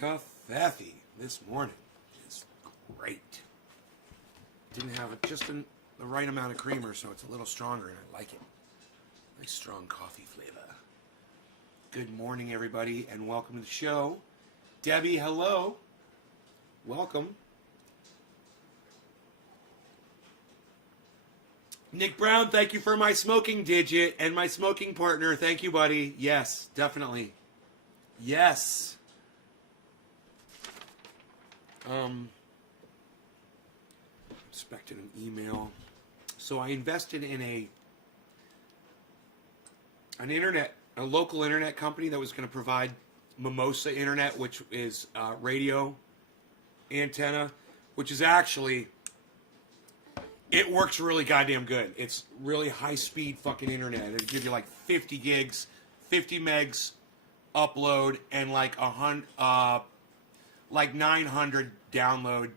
Coffee this morning is great. Didn't have the right amount of creamer, so it's a little stronger, and I like it. Nice strong coffee flavor. Good morning, everybody, and welcome to the show. Debbie, hello. Welcome. Nick Brown, thank you for my smoking digit and my smoking partner. Thank you, buddy. Yes, definitely. Yes. Expected an email. So I invested in a local internet company that was going to provide Mimosa Internet, which is radio antenna, which is actually, it works really goddamn good. It's really high-speed fucking internet. It'll give you like 50 gigs, 50 megs upload, and like 900 download.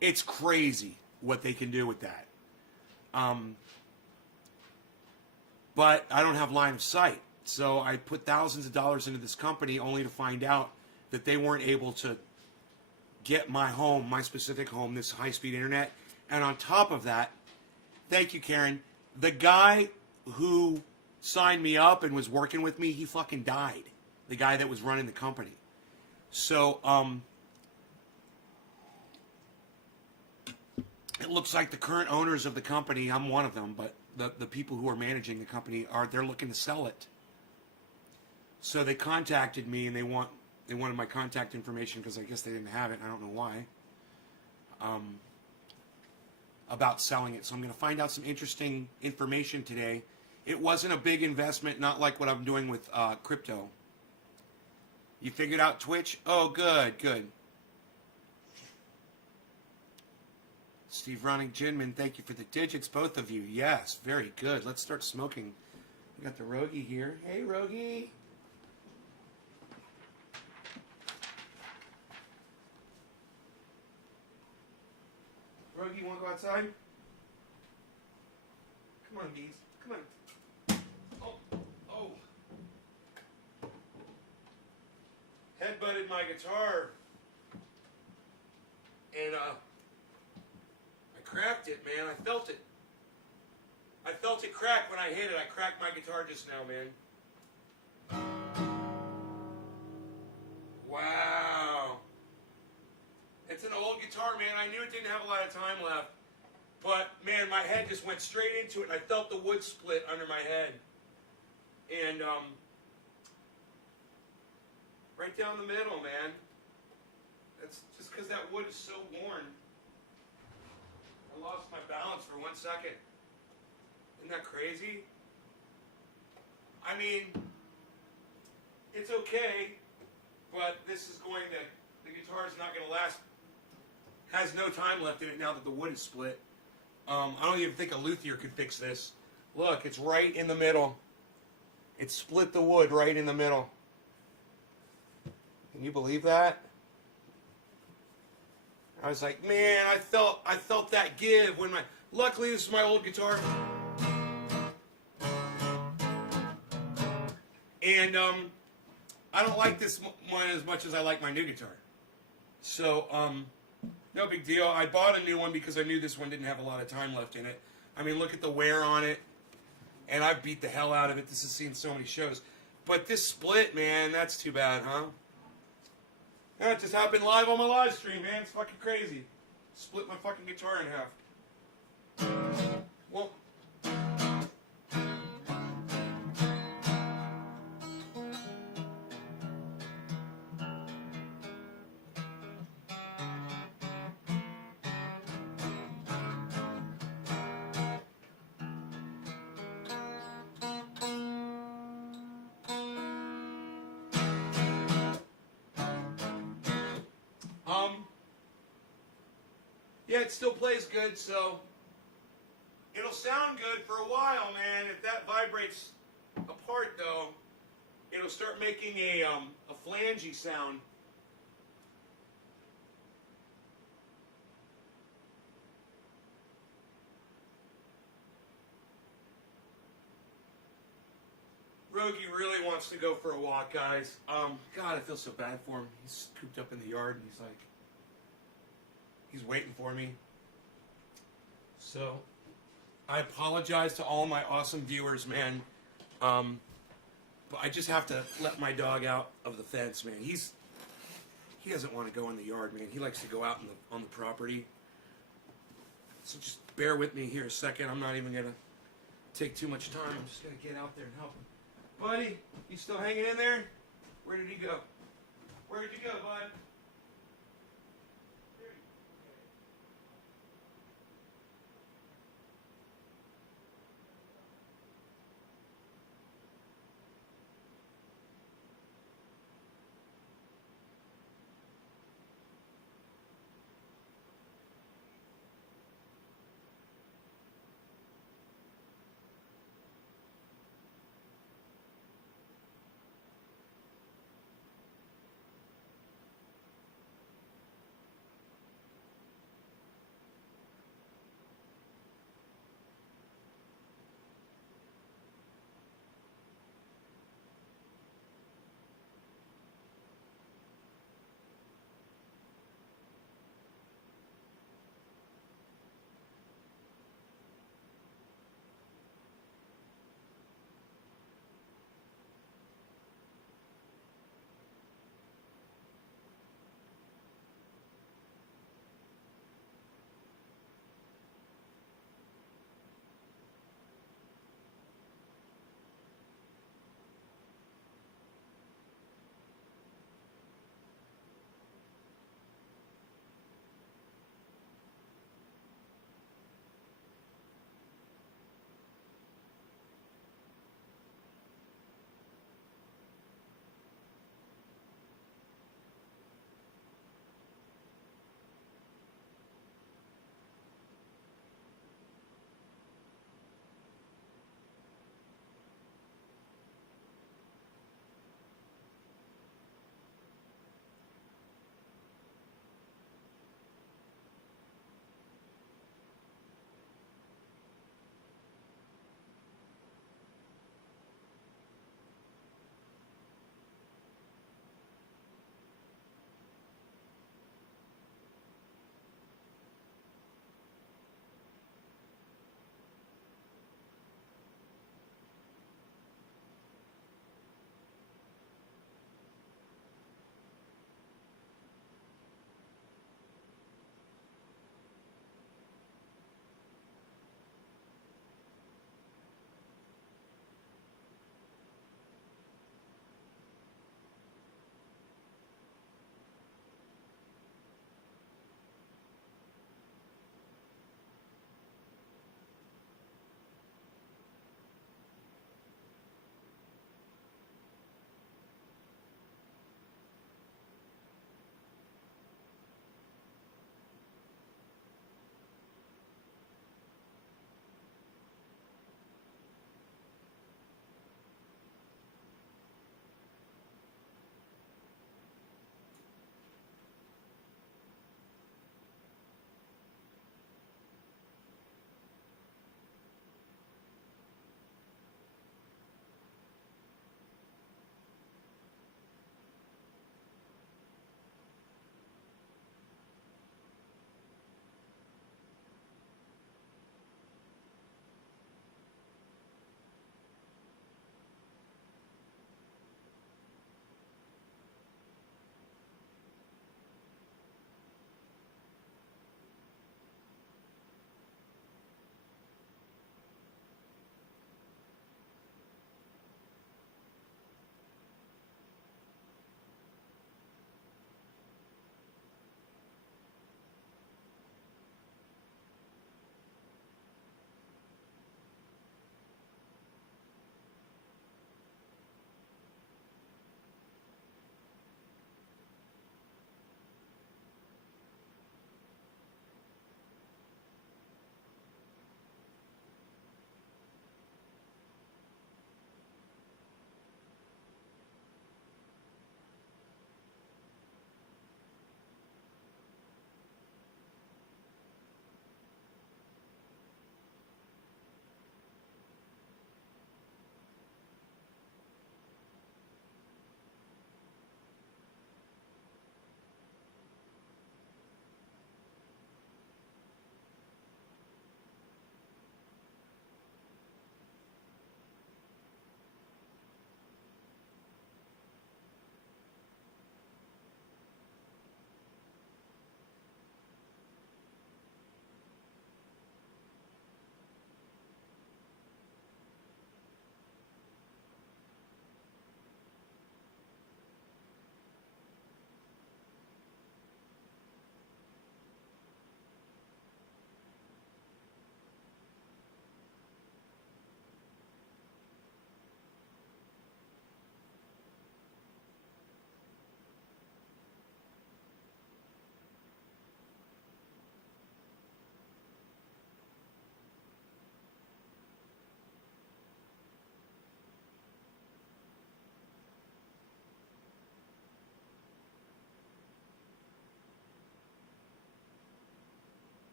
It's crazy what they can do with that. But I don't have line of sight. So I put thousands of dollars into this company only to find out that they weren't able to get my home, my specific home, this high-speed internet. And on top of that, thank you, Karen, the guy who signed me up and was working with me, he fucking died. The guy that was running the company. So, it looks like the current owners of the company, I'm one of them, but the people who are managing the company they're looking to sell it. So they contacted me and they wanted my contact information because I guess they didn't have it. I don't know why. About selling it. So I'm going to find out some interesting information today. It wasn't a big investment, not like what I'm doing with crypto. You figured out Twitch? Oh, good. Steve Ronning Ginman, thank you for the digits, both of you. Yes, very good. Let's start smoking. We got the Rogie here. Hey, Rogie. Rogie, you want to go outside? Come on, bees. Come on. Oh. Headbutted my guitar. And, cracked it, man. I felt it. I felt it crack when I hit it. I cracked my guitar just now, man. Wow. It's an old guitar, man. I knew it didn't have a lot of time left. But, man, my head just went straight into it, and I felt the wood split under my head. And, right down the middle, man. That's just because that wood is so worn. I lost my balance for 1 second. Isn't that crazy? I mean, it's okay, but this is the guitar is not going to last. Has no time left in it now that the wood is split. I don't even think a luthier could fix this. Look, it's right in the middle. It split the wood right in the middle. Can you believe that? I was like, man, I felt that give when luckily this is my old guitar. And I don't like this one as much as I like my new guitar. So, no big deal. I bought a new one because I knew this one didn't have a lot of time left in it. I mean, look at the wear on it. And I've beat the hell out of it. This has seen so many shows. But this split, man, that's too bad, huh? That just happened live on my live stream, man. It's fucking crazy. Split my fucking guitar in half. Well, yeah, it still plays good, so it'll sound good for a while, man. If that vibrates apart, though, it'll start making a flangey sound. Bogey really wants to go for a walk, guys. God, I feel so bad for him. He's cooped up in the yard, and he's waiting for me. So, I apologize to all my awesome viewers, man. But I just have to let my dog out of the fence, man. He doesn't want to go in the yard, man. He likes to go out on the property. So just bear with me here a second. I'm not even gonna take too much time. I'm just gonna get out there and help him. Buddy, you still hanging in there? Where did he go? Where did you go, bud?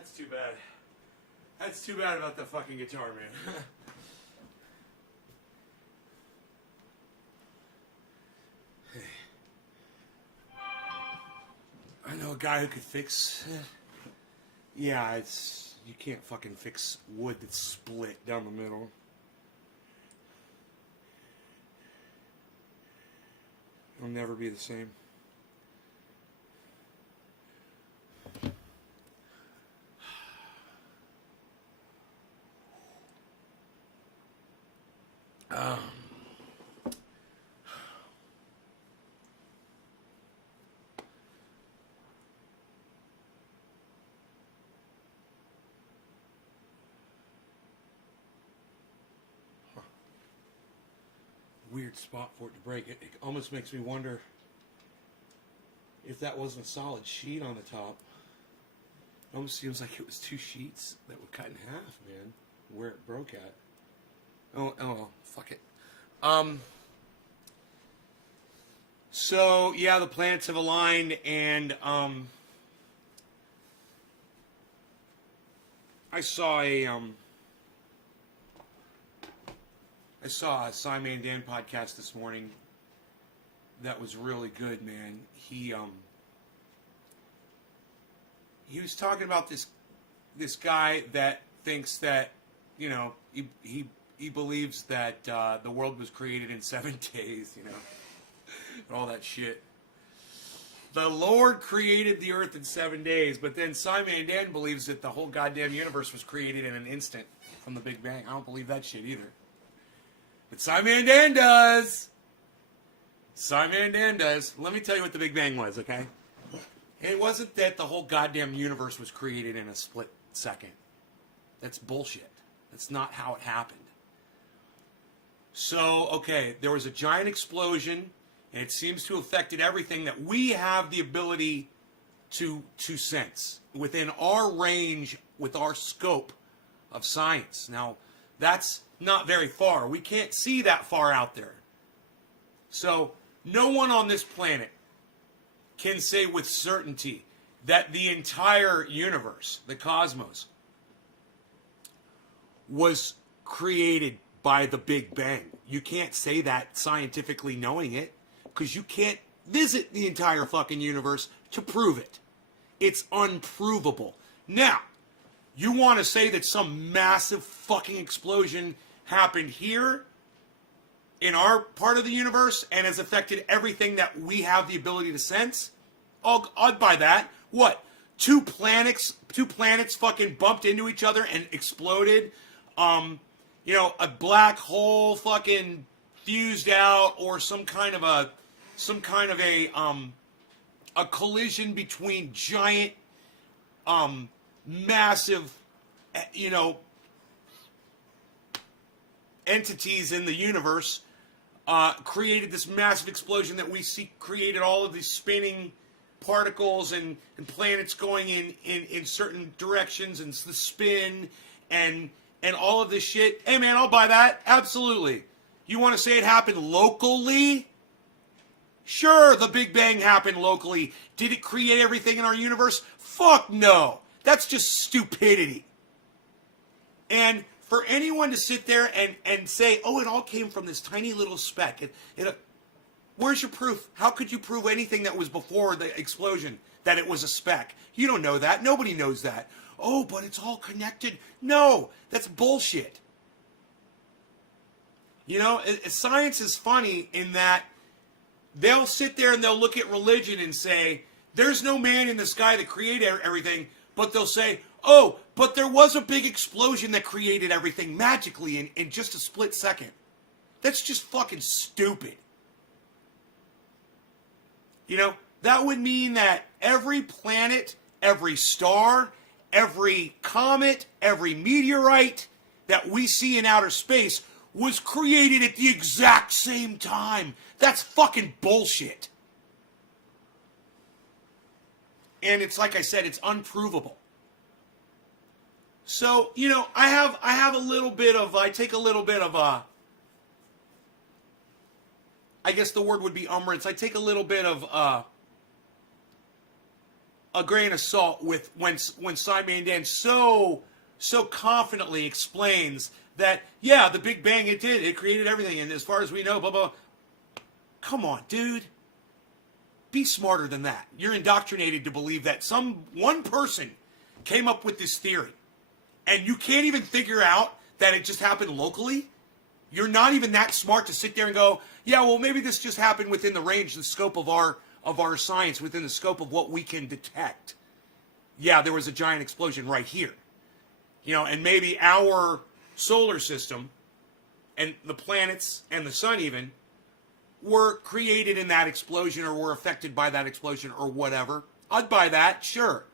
That's too bad. That's too bad about the fucking guitar, man. I know a guy who could fix it. Yeah, it's... You can't fucking fix wood that's split down the middle. It'll never be the same. Weird spot for it to break. It almost makes me wonder if that wasn't a solid sheet on the top. It almost seems like it was two sheets that were cut in half, man, where it broke at. Oh, fuck it. So, yeah, the planets have aligned, and, I saw a Simon Dan podcast this morning that was really good, man. He was talking about this guy that thinks that, you know, he believes that the world was created in 7 days, you know, and all that shit. The Lord created the earth in 7 days, but then Simon Dan believes that the whole goddamn universe was created in an instant from the Big Bang. I don't believe that shit either. But Simon Dan does. Simon Dan does. Let me tell you what the Big Bang was, okay? It wasn't that the whole goddamn universe was created in a split second. That's bullshit. That's not how it happened. So, okay, there was a giant explosion, and it seems to have affected everything that we have the ability to sense within our range, with our scope of science. Now, that's not very far. We can't see that far out there. So, no one on this planet can say with certainty that the entire universe, the cosmos, was created by the Big Bang. You can't say that scientifically knowing it, because you can't visit the entire fucking universe to prove it. It's unprovable. Now, you want to say that some massive fucking explosion happened here in our part of the universe and has affected everything that we have the ability to sense? I'd buy that. What? Two planets fucking bumped into each other and exploded. You know, a black hole fucking fused out, or some kind of a collision between giant, massive, you know, entities in the universe, created this massive explosion that we see, created all of these spinning particles and planets going in certain directions, and the spin and all of this shit. Hey man, I'll buy that. Absolutely. You want to say it happened locally? Sure, the Big Bang happened locally. Did it create everything in our universe? Fuck no. That's just stupidity. And for anyone to sit there and say, oh, it all came from this tiny little speck. Where's your proof? How could you prove anything that was before the explosion that it was a speck? You don't know that. Nobody knows that. Oh, but it's all connected. No, that's bullshit. You know, science is funny in that they'll sit there and they'll look at religion and say, there's no man in the sky that created everything, but they'll say, oh, but there was a big explosion that created everything magically in just a split second. That's just fucking stupid. You know, that would mean that every planet, every star, every comet, every meteorite that we see in outer space was created at the exact same time. That's fucking bullshit. And it's like I said, it's unprovable. So, you know, I take a little bit of I guess the word would be umbrance. I take a little bit of a grain of salt with when Simon Dan so confidently explains that, yeah, the Big Bang, it created everything, and as far as we know, blah blah. Come on, dude. Be smarter than that. You're indoctrinated to believe that one person came up with this theory, and you can't even figure out that it just happened locally. You're not even that smart to sit there and go, yeah, well, maybe this just happened within the range, the scope of our science, within the scope of what we can detect. Yeah, there was a giant explosion right here. And maybe our solar system and the planets and the sun even were created in that explosion or were affected by that explosion or whatever. I'd buy that, sure.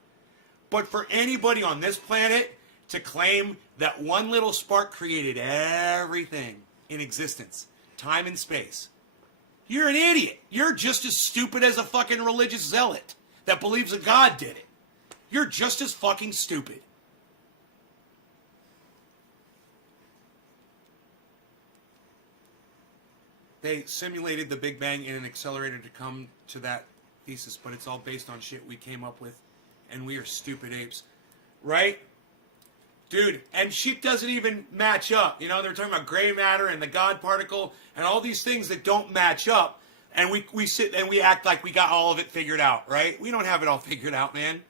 But for anybody on this planet to claim that one little spark created everything in existence, time and space, you're an idiot. You're just as stupid as a fucking religious zealot that believes a God did it. You're just as fucking stupid. They simulated the Big Bang in an accelerator to come to that thesis, but it's all based on shit we came up with, and we are stupid apes. Right? Dude, and shit doesn't even match up. They're talking about gray matter and the God particle and all these things that don't match up, and we sit and we act like we got all of it figured out, right? We don't have it all figured out, man.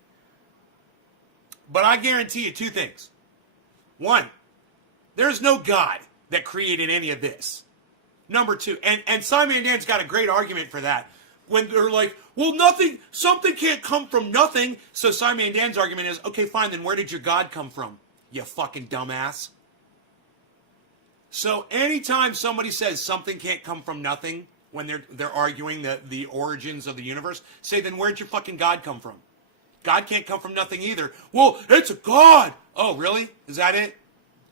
But I guarantee you two things. One, there's no God that created any of this. Number two, and Simon Dan's got a great argument for that. When they're like, well, something can't come from nothing. So Simon Dan's argument is, okay, fine, then where did your God come from, you fucking dumbass? So anytime somebody says something can't come from nothing, when they're arguing the origins of the universe, say, then where'd your fucking God come from? God can't come from nothing either. Well, it's a God. Oh, really? Is that it?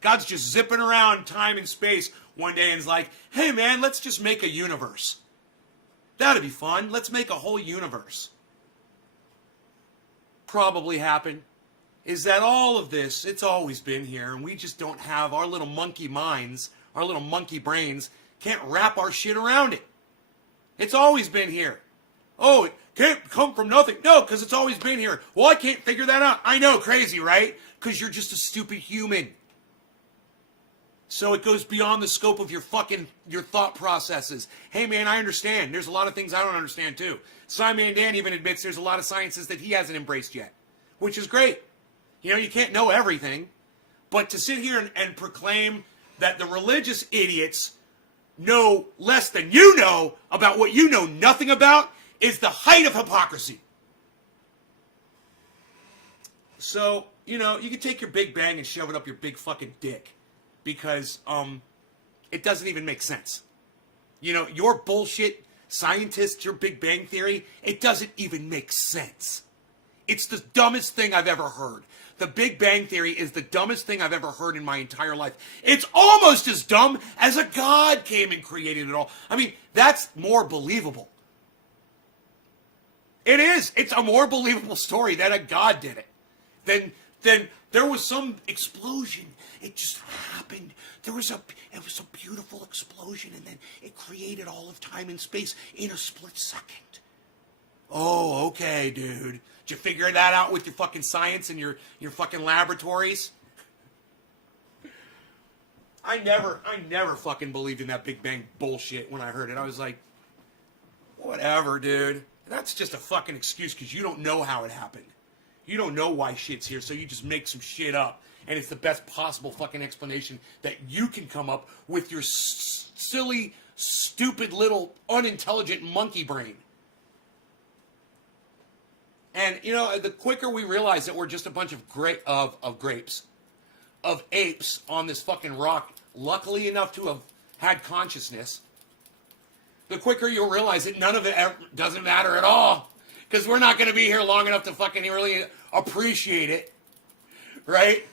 God's just zipping around time and space one day and is like, hey man, let's just make a universe. That'd be fun. Let's make a whole universe. Probably happen is that all of this, it's always been here, and we just don't have our little monkey minds, our little monkey brains, can't wrap our shit around it. It's always been here. Oh, it can't come from nothing. No, because it's always been here. Well, I can't figure that out. I know, crazy, right? Because you're just a stupid human. So it goes beyond the scope of your thought processes. Hey man, I understand. There's a lot of things I don't understand too. Simon Dan even admits there's a lot of sciences that he hasn't embraced yet, which is great. You can't know everything, but to sit here and proclaim that the religious idiots know less than you know about what you know nothing about is the height of hypocrisy. So, you can take your Big Bang and shove it up your big fucking dick. Because it doesn't even make sense. Your bullshit scientists, your Big Bang Theory, it doesn't even make sense. It's the dumbest thing I've ever heard. The Big Bang Theory is the dumbest thing I've ever heard in my entire life. It's almost as dumb as a God came and created it all. I mean, that's more believable. It is. It's a more believable story that a God did it than there was some explosion. It just happened. It was a beautiful explosion, and then it created all of time and space in a split second. Oh, okay, dude. Did you figure that out with your fucking science and your fucking laboratories? I never fucking believed in that Big Bang bullshit when I heard it. I was like, whatever, dude. That's just a fucking excuse because you don't know how it happened. You don't know why shit's here, so you just make some shit up. And it's the best possible fucking explanation that you can come up with your silly, stupid little unintelligent monkey brain. And, the quicker we realize that we're just a bunch of grapes, of apes on this fucking rock, luckily enough to have had consciousness, the quicker you'll realize that none of it doesn't matter at all. Because we're not going to be here long enough to fucking really appreciate it. Right?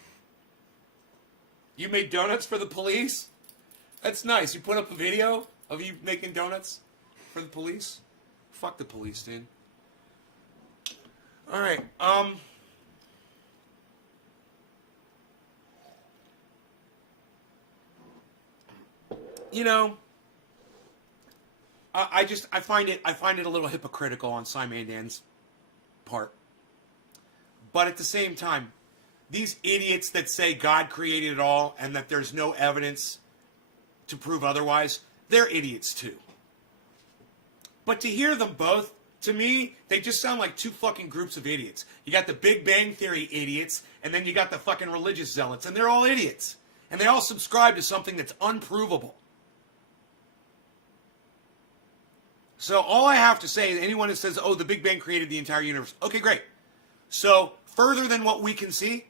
You made donuts for the police? That's nice. You put up a video of you making donuts for the police? Fuck the police, dude. Alright, I find it a little hypocritical on Simon Dan's part. But at the same time, these idiots that say God created it all and that there's no evidence to prove otherwise, they're idiots too. But to hear them both, to me, they just sound like two fucking groups of idiots. You got the Big Bang Theory idiots, and then you got the fucking religious zealots, and they're all idiots. And they all subscribe to something that's unprovable. So all I have to say, anyone that says, oh, the Big Bang created the entire universe. Okay, great. So further than what we can see,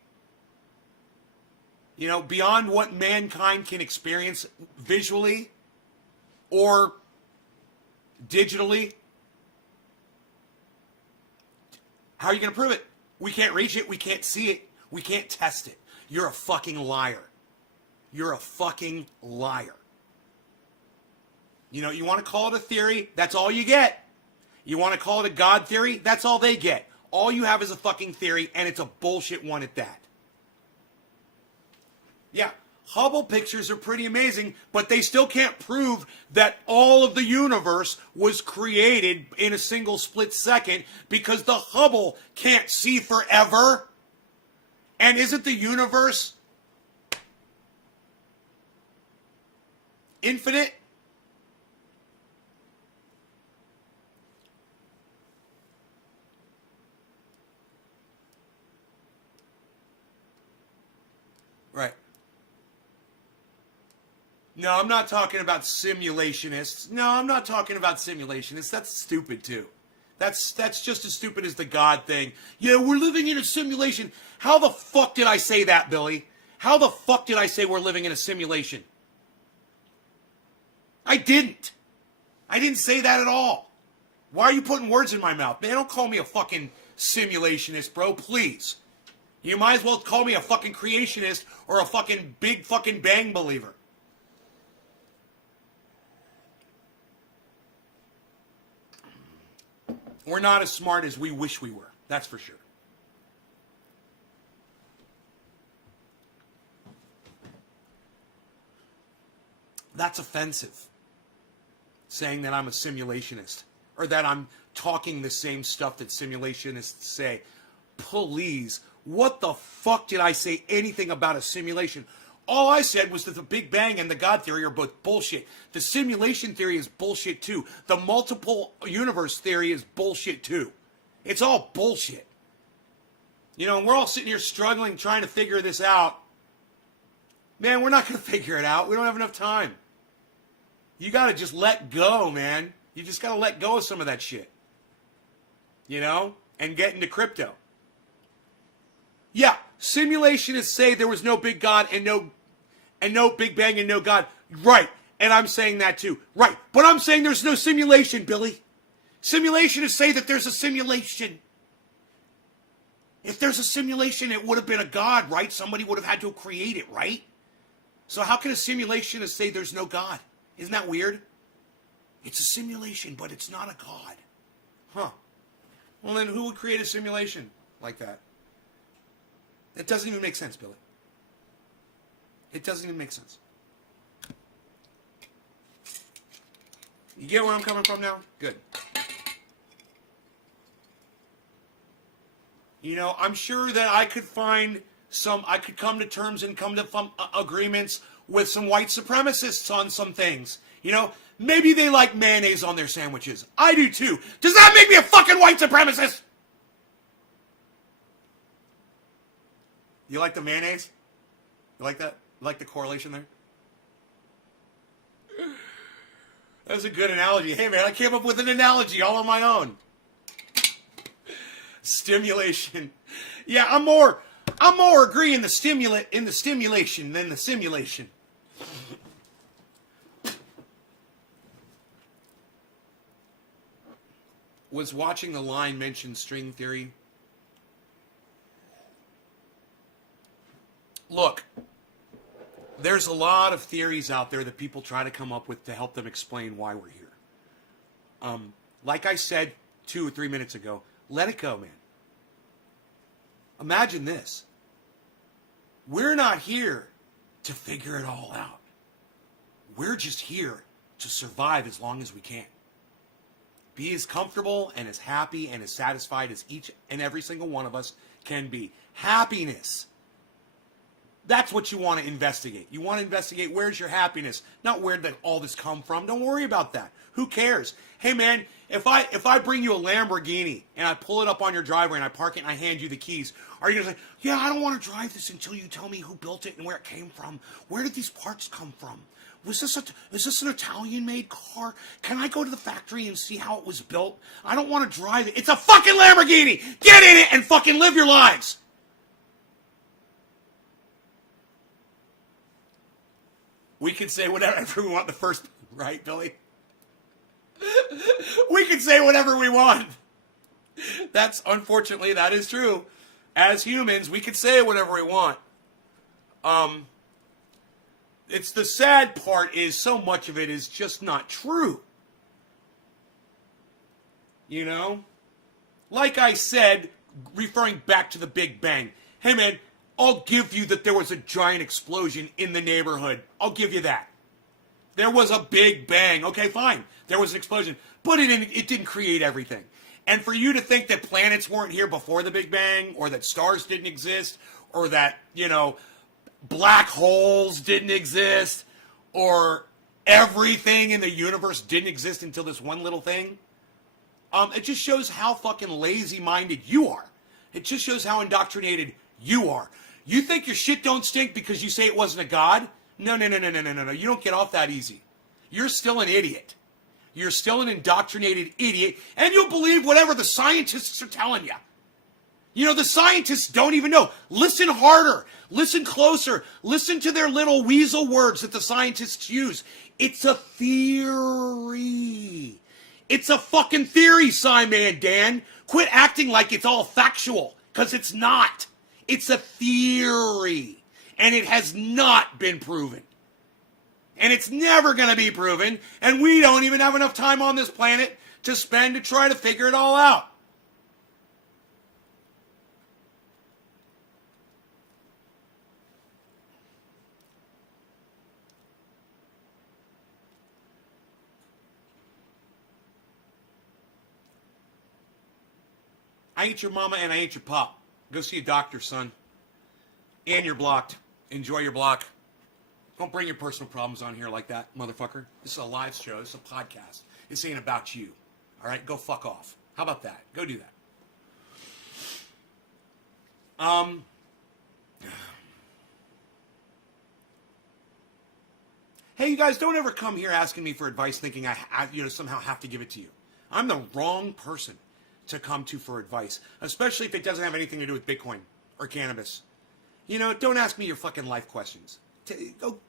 you know, beyond what mankind can experience visually or digitally, how are you going to prove it? We can't reach it. We can't see it. We can't test it. You're a fucking liar. You're a fucking liar. You know, you want to call it a theory, that's all you get. You want to call it a God theory, that's all they get. All you have is a fucking theory, and it's a bullshit one at that. Yeah, Hubble pictures are pretty amazing, but they still can't prove that all of the universe was created in a single split second because the Hubble can't see forever. And isn't the universe infinite? Right. No, I'm not talking about simulationists. No, I'm not talking about simulationists. That's stupid too. That's just as stupid as the God thing. Yeah, we're living in a simulation. How the fuck did I say that, Billy? How the fuck did I say we're living in a simulation? I didn't. I didn't say that at all. Why are you putting words in my mouth? Man, don't call me a fucking simulationist, bro, please. You might as well call me a fucking creationist or a fucking big fucking bang believer. We're not as smart as we wish we were. That's for sure. That's offensive. Saying that I'm a simulationist or that I'm talking the same stuff that simulationists say. Please, what the fuck did I say anything about a simulation? All I said was that the Big Bang and the God theory are both bullshit. The simulation theory is bullshit too. The multiple universe theory is bullshit too. It's all bullshit. You know, and we're all sitting here struggling, trying to figure this out. Man, we're not going to figure it out. We don't have enough time. You got to just let go, man. You just got to let go of some of that shit. You know? And get into crypto. Yeah, simulationists say there was no big God and no Big Bang and no God. Right, and I'm saying that too. Right, but I'm saying there's no simulation, Billy. Simulationists say that there's a simulation. If there's a simulation, it would have been a God, right? Somebody would have had to create it, right? So how can a simulationist say there's no God? Isn't that weird? It's a simulation, but it's not a God. Huh. Well, then who would create a simulation like that? It doesn't even make sense, Billy. It doesn't even make sense. You get where I'm coming from now? Good. You know, I'm sure that I could come to terms and come to agreements with some white supremacists on some things. You know, maybe they like mayonnaise on their sandwiches. I do too. Does that make me a fucking white supremacist? You like the mayonnaise? You like that? You like the correlation there? That was a good analogy. Hey man, I came up with an analogy all on my own. Stimulation. Yeah, I'm more agreeing in the stimulation than the simulation. Was watching the line mention string theory. Look, there's a lot of theories out there that people try to come up with to help them explain why we're here. Like I said 2 or 3 minutes ago, let it go, man. Imagine this. We're not here to figure it all out. We're just here to survive as long as we can. Be as comfortable and as happy and as satisfied as each and every single one of us can be. Happiness. That's what you want to investigate. You want to investigate where's your happiness, not where did all this come from. Don't worry about that. Who cares? Hey man, if I bring you a Lamborghini and I pull it up on your driveway and I park it and I hand you the keys, are you gonna say, yeah, I don't want to drive this until you tell me who built it and where it came from? Where did these parts come from? Is this an Italian-made car? Can I go to the factory and see how it was built? I don't want to drive it. It's a fucking Lamborghini! Get in it and fucking live your lives! We can say whatever we want the first, right, Billy? We can say whatever we want. Unfortunately, that is true. As humans, we can say whatever we want. It's the sad part is so much of it is just not true. You know? Like I said, referring back to the Big Bang. Hey man, I'll give you that there was a giant explosion in the neighborhood. I'll give you that. There was a Big Bang. Okay, fine. There was an explosion. But it didn't create everything. And for you to think that planets weren't here before the Big Bang, or that stars didn't exist, or that, black holes didn't exist, or everything in the universe didn't exist until this one little thing, it just shows how fucking lazy-minded you are. It just shows how indoctrinated you are. You think your shit don't stink because you say it wasn't a god? No. You don't get off that easy. You're still an idiot. You're still an indoctrinated idiot, and you'll believe whatever the scientists are telling you. The scientists don't even know. Listen harder. Listen closer. Listen to their little weasel words that the scientists use. It's a theory. It's a fucking theory, Simon Dan. Quit acting like it's all factual, because it's not. It's a theory, and it has not been proven. And it's never going to be proven, and we don't even have enough time on this planet to spend to try to figure it all out. I ain't your mama and I ain't your pop. Go see a doctor, son. And you're blocked. Enjoy your block. Don't bring your personal problems on here like that, motherfucker. This is a live show. This is a podcast. This ain't about you. All right? Go fuck off. How about that? Go do that. Hey, you guys, don't ever come here asking me for advice thinking I somehow have to give it to you. I'm the wrong person to come to for advice, especially if it doesn't have anything to do with Bitcoin or cannabis. Don't ask me your fucking life questions.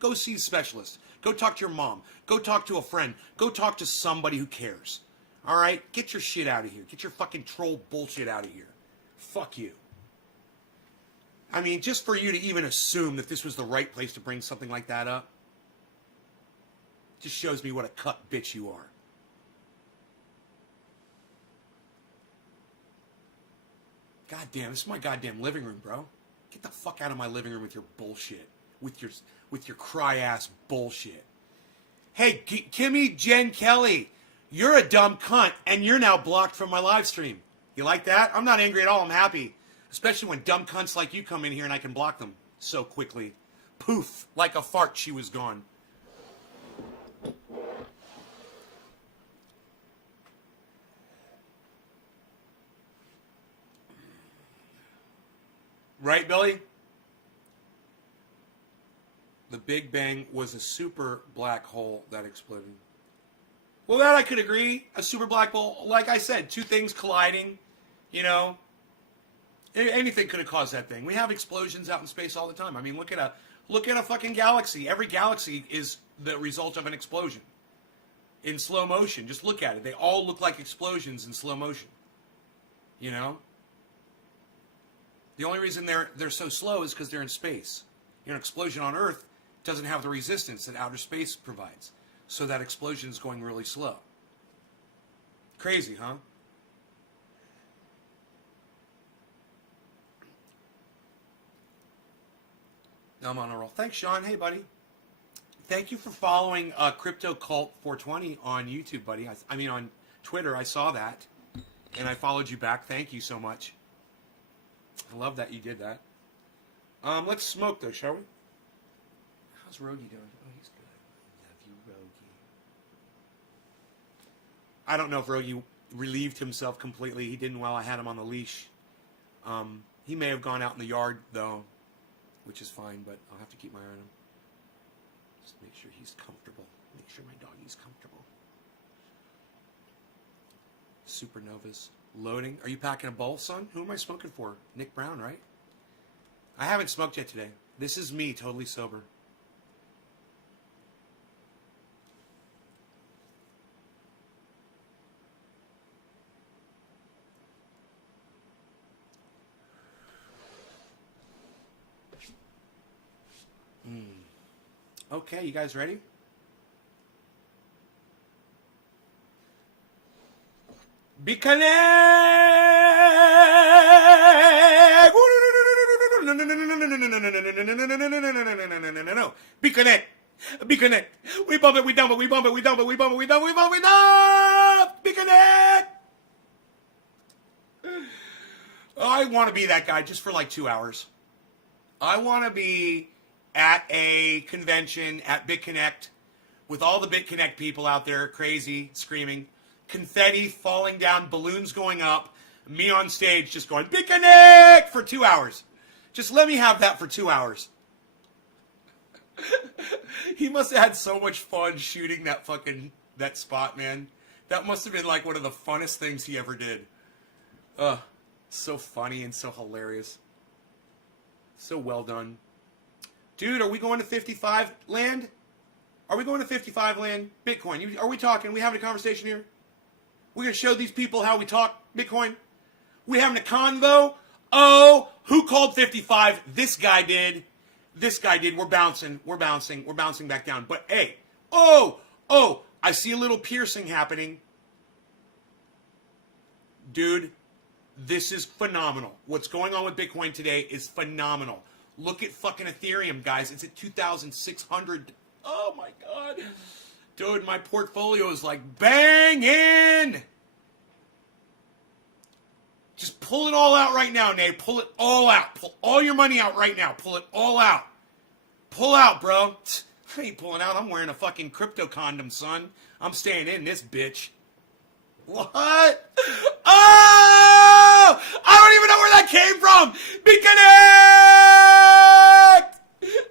Go see a specialist. Go talk to your mom. Go talk to a friend. Go talk to somebody who cares. All right? Get your shit out of here. Get your fucking troll bullshit out of here. Fuck you. I mean, just for you to even assume that this was the right place to bring something like that up, just shows me what a cuck bitch you are. God damn, this is my goddamn living room, bro. Get the fuck out of my living room with your bullshit. With your cry-ass bullshit. Hey, Kimmy Jen Kelly, you're a dumb cunt, and you're now blocked from my live stream. You like that? I'm not angry at all. I'm happy. Especially when dumb cunts like you come in here and I can block them so quickly. Poof, like a fart, she was gone. Right, Billy? The Big Bang was a super black hole that exploded. Well, that I could agree. A super black hole, like I said, two things colliding, anything could have caused that thing. We have explosions out in space all the time. I mean, look at a fucking galaxy. Every galaxy is the result of an explosion in slow motion. Just look at it. They all look like explosions in slow motion. The only reason they're so slow is because they're in space. An explosion on Earth doesn't have the resistance that outer space provides. So that explosion is going really slow. Crazy, huh? I'm on a roll. Thanks, Sean. Hey, buddy. Thank you for following Crypto Cult 420 on YouTube, buddy. I mean on Twitter. I saw that, and I followed you back. Thank you so much. I love that you did that. Let's smoke though, shall we? How's Rogie doing? Oh, he's good. Love you, Rogie. I don't know if Rogie relieved himself completely. He didn't while I had him on the leash. He may have gone out in the yard though, which is fine, but I'll have to keep my eye on him. Just make sure he's comfortable. Make sure my doggy's comfortable. Supernovas. Loading. Are you packing a bowl, son? Who am I smoking for? Nick Brown, right? I haven't smoked yet today. This is me, totally sober. Okay, you guys ready? Be connect. No. Be connect. Be connect. We bump it, we dump it, we bump it, we dump it, we bump it, we dump it, we bump it, we dump. Be connect. I want to be that guy just for like 2 hours. I want to be at a convention at BitConnect with all the BitConnect people out there crazy, screaming, confetti falling down, balloons going up, me on stage just going, BitConnect for 2 hours. Just let me have that for 2 hours. He must have had so much fun shooting that spot, man. That must have been like one of the funnest things he ever did. So funny and so hilarious. So well done. Dude, are we going to 55 land? Are we going to 55 land? Bitcoin. Are we talking? We having a conversation here? We're going to show these people how we talk Bitcoin? We having a convo? Oh, who called 55? This guy did. This guy did. We're bouncing. We're bouncing. We're bouncing back down. But hey, oh, I see a little piercing happening. Dude, this is phenomenal. What's going on with Bitcoin today is phenomenal. Look at fucking Ethereum, guys. It's at 2,600. Oh, my God. Dude, my portfolio is like banging. Just pull it all out right now, Nate. Pull it all out. Pull all your money out right now. Pull it all out. Pull out, bro. I ain't pulling out. I'm wearing a fucking crypto condom, son. I'm staying in this bitch. What? Oh! I don't even know where that came from. Be connect!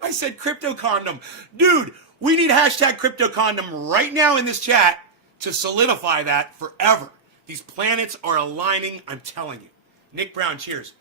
I said crypto condom. Dude, we need hashtag crypto condom right now in this chat to solidify that forever. These planets are aligning, I'm telling you. Nick Brown, cheers.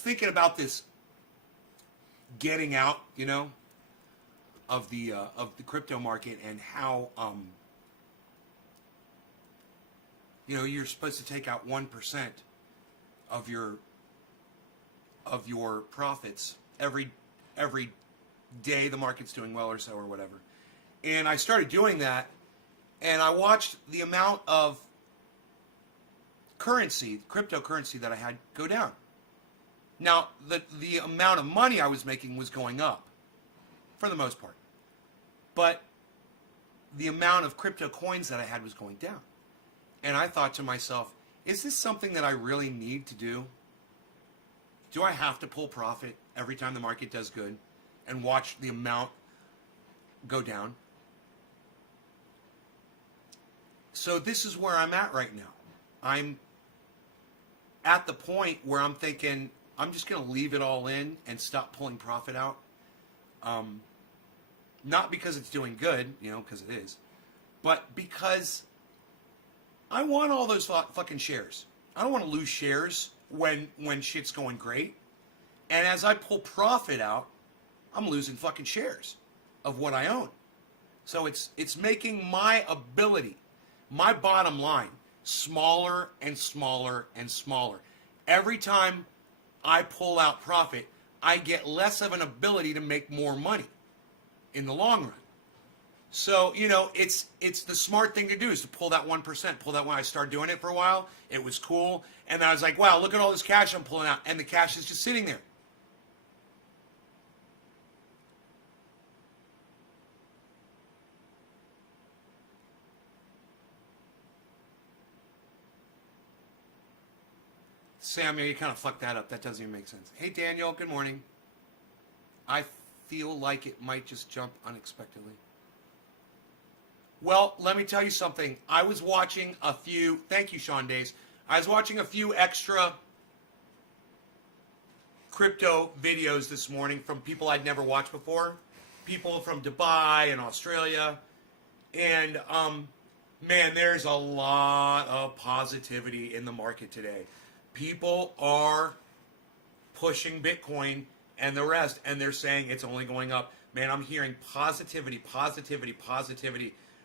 Thinking about this getting out, of the crypto market and how you're supposed to take out 1% of your profits every day the market's doing well or so or whatever. And I started doing that, and I watched the amount of cryptocurrency that I had go down. Now, the amount of money I was making was going up, for the most part. But the amount of crypto coins that I had was going down. And I thought to myself, is this something that I really need to do? Do I have to pull profit every time the market does good and watch the amount go down? So this is where I'm at right now. I'm at the point where I'm thinking I'm just going to leave it all in and stop pulling profit out. Not because it's doing good, because it is, but because I want all those fucking shares. I don't want to lose shares when shit's going great. And as I pull profit out, I'm losing fucking shares of what I own. So it's making my ability, my bottom line, smaller and smaller and smaller. Every time I pull out profit, I get less of an ability to make more money in the long run. So, it's the smart thing to do is to pull that 1%, pull that one. I started doing it for a while. It was cool. And I was like, wow, look at all this cash I'm pulling out. And the cash is just sitting there. Samuel, you kind of fucked that up. That doesn't even make sense. Hey, Daniel, good morning. I feel like it might just jump unexpectedly. Well, let me tell you something. I was watching a few, thank you, Sean Days. I was watching a few extra crypto videos this morning from people I'd never watched before. People from Dubai and Australia. And, man, there's a lot of positivity in the market today. People are pushing Bitcoin and the rest, and they're saying it's only going up. Man, I'm hearing positivity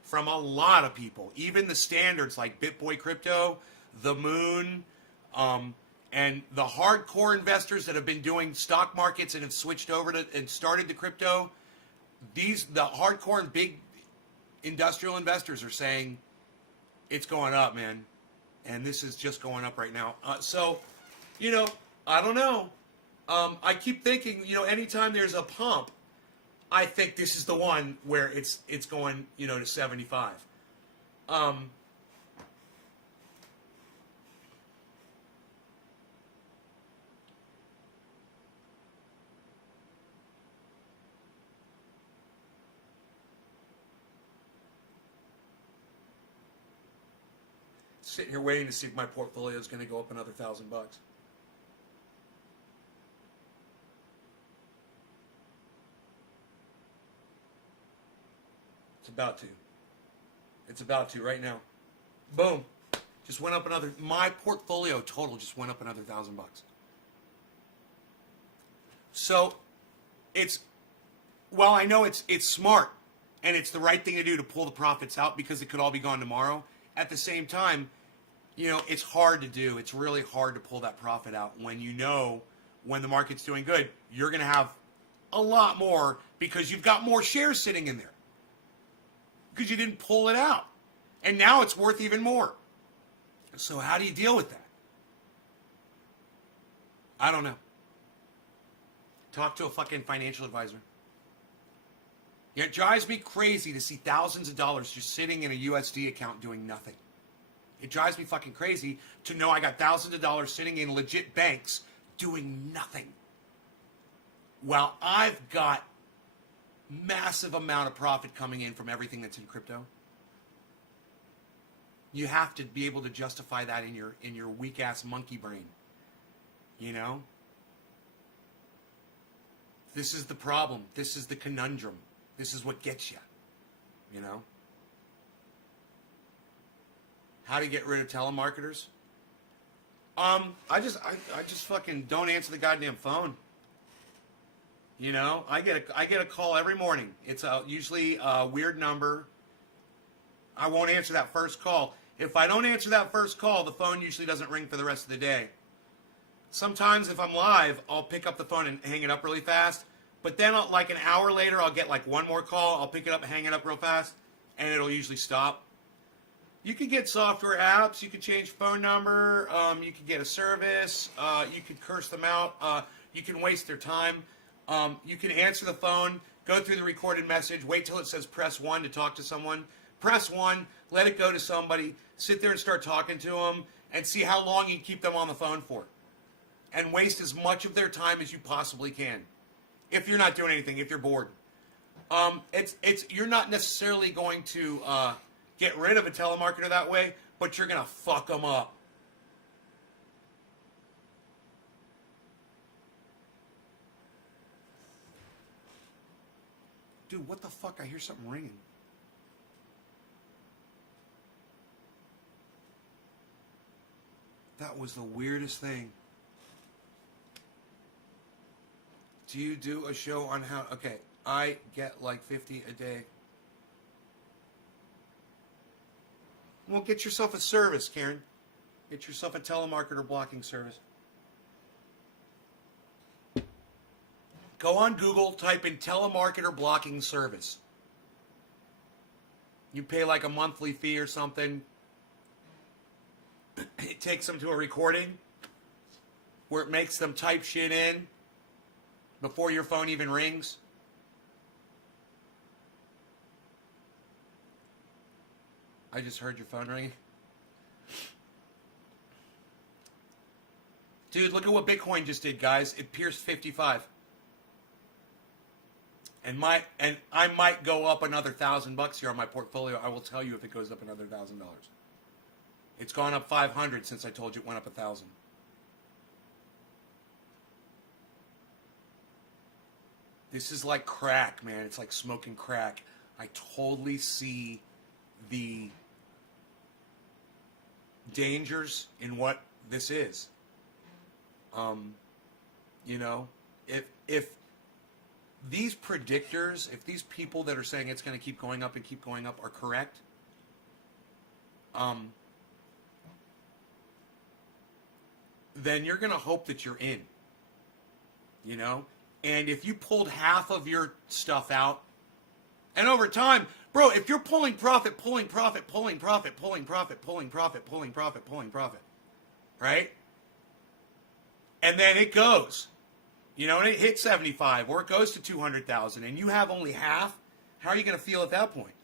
from a lot of people. Even the standards like BitBoy Crypto, The Moon, and the hardcore investors that have been doing stock markets and have switched over to and started the crypto. The hardcore and big industrial investors are saying it's going up, man. And this is just going up right now. So, I don't know. I keep thinking, anytime there's a pump, I think this is the one where it's going, to 75. Sitting here waiting to see if my portfolio is going to go up another $1,000. It's about to right now. Boom. Just went up another, my portfolio total just went up another $1,000. So while I know it's smart and it's the right thing to do to pull the profits out because it could all be gone tomorrow, at the same time, it's hard to do. It's really hard to pull that profit out when when the market's doing good, you're going to have a lot more because you've got more shares sitting in there because you didn't pull it out. And now it's worth even more. So how do you deal with that? I don't know. Talk to a fucking financial advisor. Yeah, it drives me crazy to see thousands of dollars just sitting in a USD account doing nothing. It drives me fucking crazy to know I got thousands of dollars sitting in legit banks doing nothing. While I've got massive amount of profit coming in from everything that's in crypto. You have to be able to justify that in your weak ass monkey brain. This is the problem. This is the conundrum. This is what gets you. How to get rid of telemarketers? I just fucking don't answer the goddamn phone. I get a call every morning. It's usually a weird number. I won't answer that first call. If I don't answer that first call, the phone usually doesn't ring for the rest of the day. Sometimes if I'm live, I'll pick up the phone and hang it up really fast. But then like an hour later, I'll get like one more call. I'll pick it up and hang it up real fast, and it'll usually stop. You can get software apps. You can change phone number. You can get a service. You can curse them out. You can waste their time. You can answer the phone, go through the recorded message, wait till it says press 1 to talk to someone. Press 1, let it go to somebody, sit there and start talking to them, and see how long you can keep them on the phone for. And waste as much of their time as you possibly can. If you're not doing anything, if you're bored. You're not necessarily going to get rid of a telemarketer that way, but you're going to fuck them up. Dude, what the fuck? I hear something ringing. That was the weirdest thing. Do you do a show on how... Okay, I get like 50 a day. Well, get yourself a service, Karen. Get yourself a telemarketer blocking service. Go on Google, type in telemarketer blocking service. You pay like a monthly fee or something. It takes them to a recording where it makes them type shit in before your phone even rings. I just heard your phone ringing. Dude, look at what Bitcoin just did, guys. It pierced 55. And I might go up another $1,000 here on my portfolio. I will tell you if it goes up another $1,000. It's gone up 500 since I told you it went up 1,000. This is like crack, man. It's like smoking crack. I totally see the dangers in what this is. You know, if these predictors, if these people that are saying it's going to keep going up and keep going up are correct, then you're going to hope that you're in, you know? And if you pulled half of your stuff out, and over time, bro, if you're pulling profit, right? And then it goes, you know, and it hits 75 or it goes to 200,000 and you have only half, how are you going to feel at that point?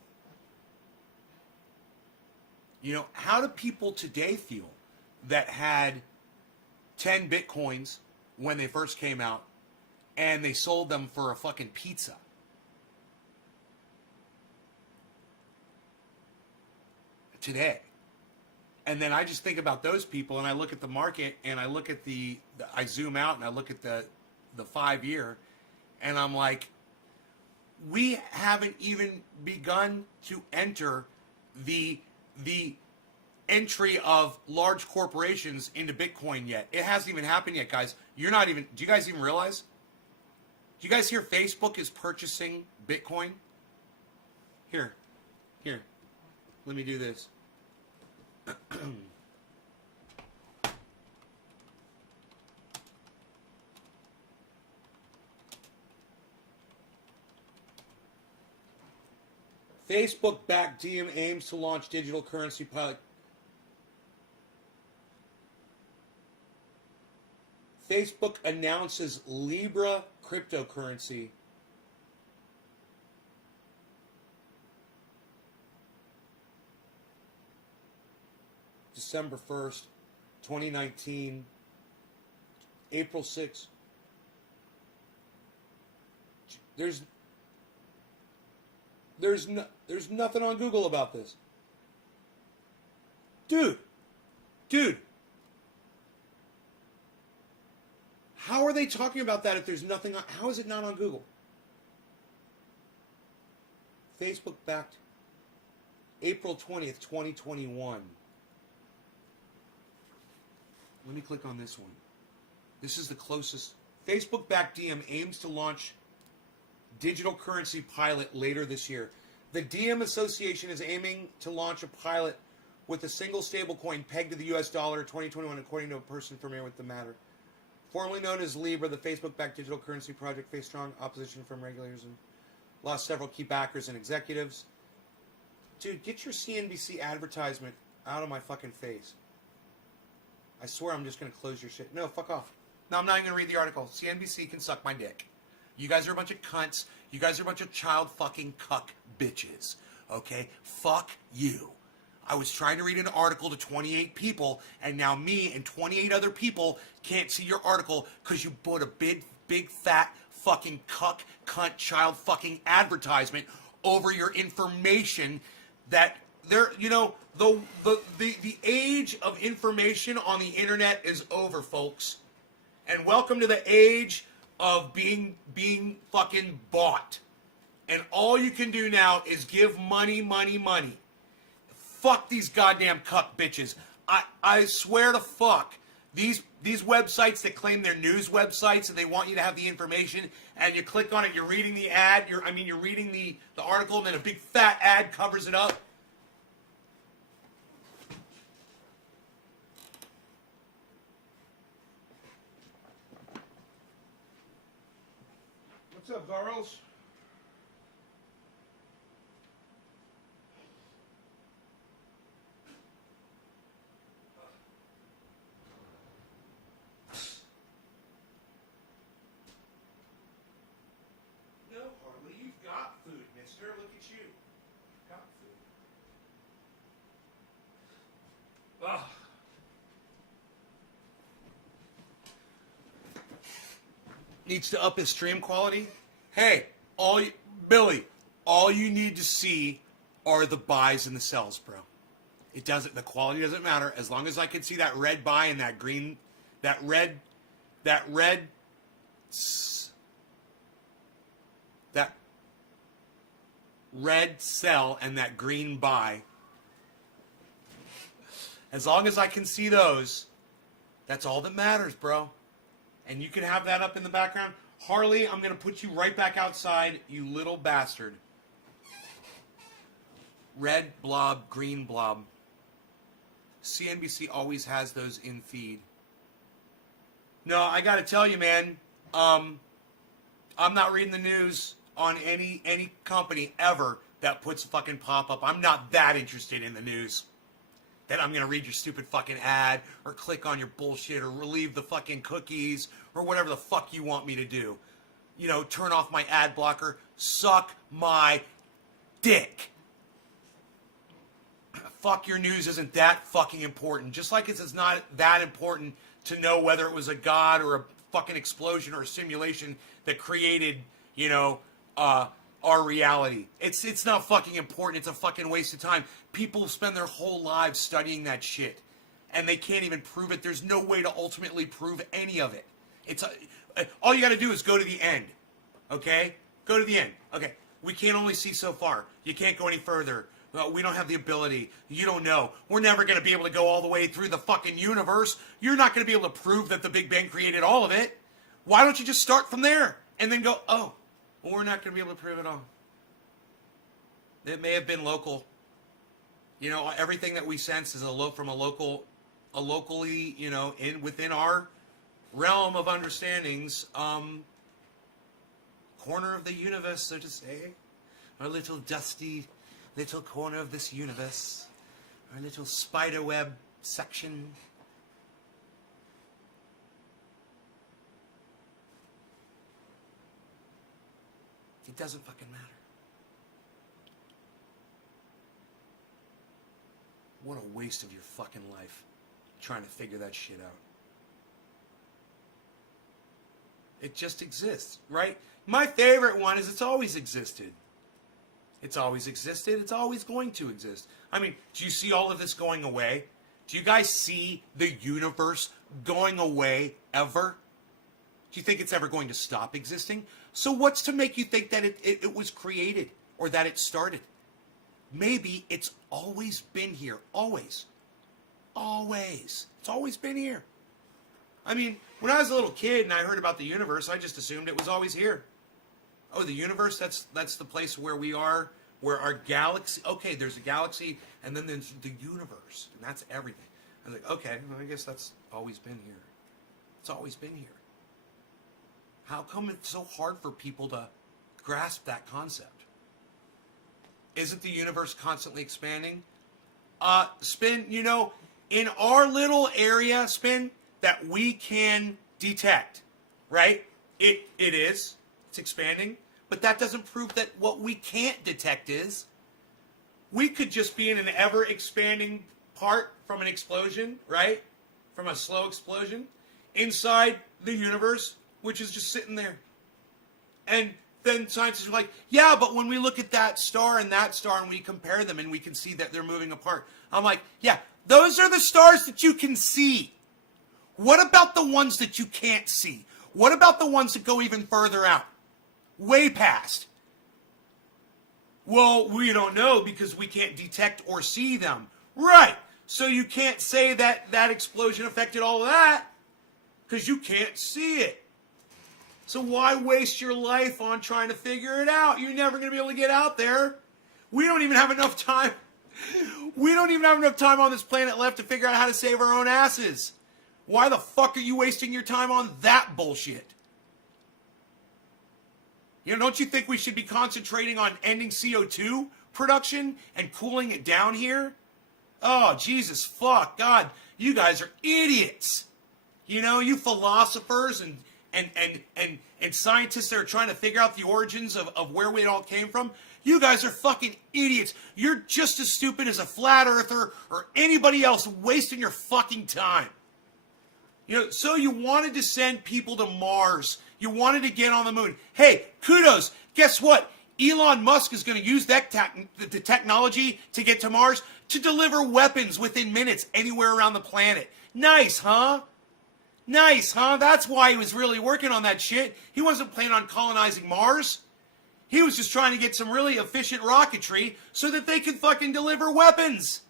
You know, how do people today feel that had 10 Bitcoins when they first came out and they sold them for a fucking pizza? Today. And then I just think about those people and I look at the market and I look at I zoom out and I look at the 5 year and I'm like, we haven't even begun to enter the entry of large corporations into Bitcoin yet. It hasn't even happened yet, guys. Do you guys even realize? Do you guys hear Facebook is purchasing Bitcoin? Here. Let me do this. Facebook-backed DM aims to launch digital currency pilot. Facebook announces Libra cryptocurrency. December 1st, 2019, April 6th. There's nothing on Google about this. Dude. How are they talking about that if there's nothing on, how is it not on Google? Facebook backed April 20th, 2021. Let me click on this one. This is the closest. Facebook-backed DM aims to launch digital currency pilot later this year. The DM Association is aiming to launch a pilot with a single stablecoin pegged to the US dollar in 2021, according to a person familiar with the matter. Formerly known as Libra, the Facebook-backed digital currency project faced strong opposition from regulators and lost several key backers and executives. Dude, get your CNBC advertisement out of my fucking face. I swear I'm just going to close your shit. No, fuck off. No, I'm not even going to read the article. CNBC can suck my dick. You guys are a bunch of cunts. You guys are a bunch of child fucking cuck bitches. Okay? Fuck you. I was trying to read an article to 28 people, and now me and 28 other people can't see your article because you put a big, fat fucking cuck, cunt, child fucking advertisement over your information that there, you know, the age of information on the internet is over, folks. And welcome to the age of being fucking bought And all you can do now is give money, money, money. Fuck these goddamn cuck bitches. I swear to fuck, these websites that claim they're news websites and they want you to have the information, and you click on it, you're reading the ad, you're reading the article, and then a big fat ad covers it up. What's up, girls? No, Harley, you've got food, mister. Look at you. Got food. Ugh. Needs to up his stream quality. Hey, Billy, all you need to see are the buys and the sells, bro. It doesn't. The quality doesn't matter as long as I can see that red buy and that green, that red sell and that green buy. As long as I can see those, that's all that matters, bro. And you can have that up in the background. Harley, I'm going to put you right back outside, you little bastard. Red blob, green blob. CNBC always has those in feed. No, I got to tell you, man, I'm not reading the news on any company ever that puts a fucking pop-up. I'm not that interested in the news that I'm going to read your stupid fucking ad or click on your bullshit or relieve the fucking cookies or whatever the fuck you want me to do. You know, turn off my ad blocker. Suck my dick. Fuck your news isn't that fucking important. Just like it's not that important to know whether it was a god or a fucking explosion or a simulation that created, you know, our reality. It's not fucking important. It's a fucking waste of time. People spend their whole lives studying that shit, and they can't even prove it. There's no way to ultimately prove any of it. All you got to do is go to the end, okay? Go to the end. Okay, we can't only see so far. You can't go any further. We don't have the ability. You don't know. We're never going to be able to go all the way through the fucking universe. You're not going to be able to prove that the Big Bang created all of it. Why don't you just start from there and then go, oh, well, we're not going to be able to prove it all. It may have been local. You know, everything that we sense is from a locally, you know, within our realm of understandings, corner of the universe, so to say, our little dusty little corner of this universe, our little spider web section. It doesn't fucking matter. What a waste of your fucking life trying to figure that shit out. It just exists, right? My favorite one is it's always existed. It's always existed. It's always going to exist. I mean, do you see all of this going away? Do you guys see the universe going away ever? Do you think it's ever going to stop existing? So what's to make you think that it was created or that it started? Maybe it's always been here. Always. Always. It's always been here. I mean, when I was a little kid and I heard about the universe, I just assumed it was always here. Oh, the universe, that's the place where we are, where our galaxy, okay, there's a galaxy, and then there's the universe, and that's everything. I was like, okay, well, I guess that's always been here. It's always been here. How come it's so hard for people to grasp that concept? Isn't the universe constantly expanding? Spin, you know, in our little area, Spin, that we can detect, right? It is. It's expanding. But that doesn't prove that what we can't detect is. We could just be in an ever-expanding part from an explosion, right? From a slow explosion inside the universe, which is just sitting there. And then scientists are like, yeah, but when we look at that star and we compare them and we can see that they're moving apart. I'm like, yeah, those are the stars that you can see. What about the ones that you can't see? What about the ones that go even further out? Way past. Well, we don't know because we can't detect or see them. Right. So you can't say that that explosion affected all of that because you can't see it. So why waste your life on trying to figure it out? You're never going to be able to get out there. We don't even have enough time. We don't even have enough time on this planet left to figure out how to save our own asses. Why the fuck are you wasting your time on that bullshit? You know, don't you think we should be concentrating on ending CO2 production and cooling it down here? Oh, Jesus, fuck, God, you guys are idiots. You know, you philosophers and scientists that are trying to figure out the origins of where it all came from, you guys are fucking idiots. You're just as stupid as a flat earther or anybody else wasting your fucking time. You know, so you wanted to send people to Mars. You wanted to get on the moon. Hey, kudos. Guess what? Elon Musk is going to use that the technology to get to Mars to deliver weapons within minutes anywhere around the planet. Nice, huh? Nice, huh? That's why he was really working on that shit. He wasn't planning on colonizing Mars. He was just trying to get some really efficient rocketry so that they could fucking deliver weapons.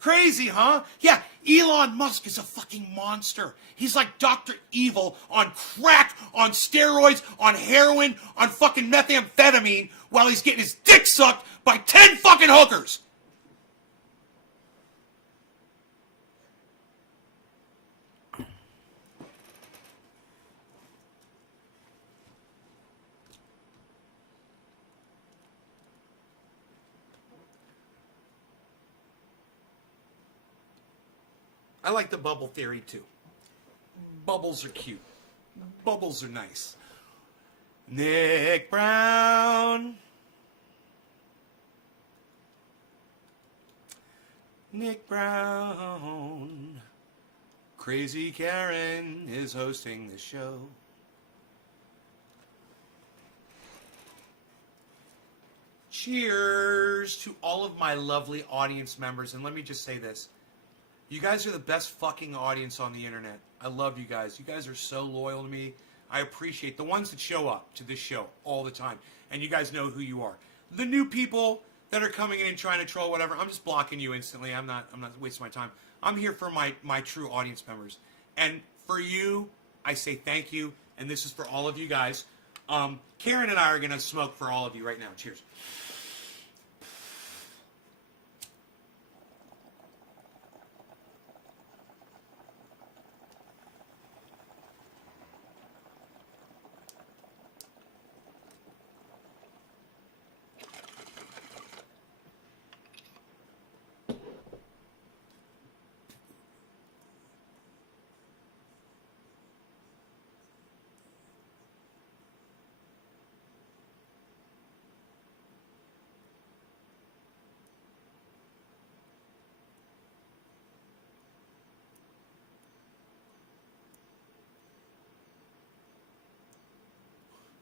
Crazy, huh? Yeah, Elon Musk is a fucking monster. He's like Dr. Evil on crack, on steroids, on heroin, on fucking methamphetamine while he's getting his dick sucked by 10 fucking hookers. I like the bubble theory too. Bubbles are cute. Bubbles are nice. Nick Brown. Nick Brown. Crazy Karen is hosting the show. Cheers to all of my lovely audience members. And let me just say this. You guys are the best fucking audience on the internet. I love you guys. You guys are so loyal to me. I appreciate the ones that show up to this show all the time. And you guys know who you are. The new people that are coming in and trying to troll whatever, I'm just blocking you instantly. I'm not wasting my time. I'm here for my true audience members. And for you, I say thank you. And this is for all of you guys. Karen and I are going to smoke for all of you right now. Cheers.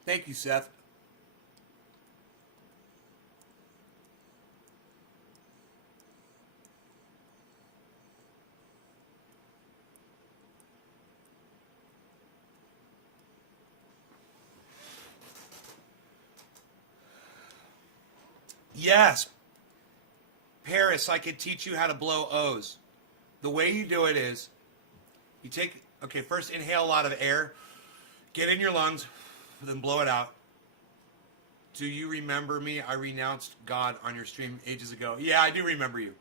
Thank you, Seth. Yes. Paris, I could teach you how to blow O's. The way you do it is, you take, first inhale a lot of air, get in your lungs, then blow it out. Do you remember me? I renounced God on your stream ages ago. Yeah, I do remember you.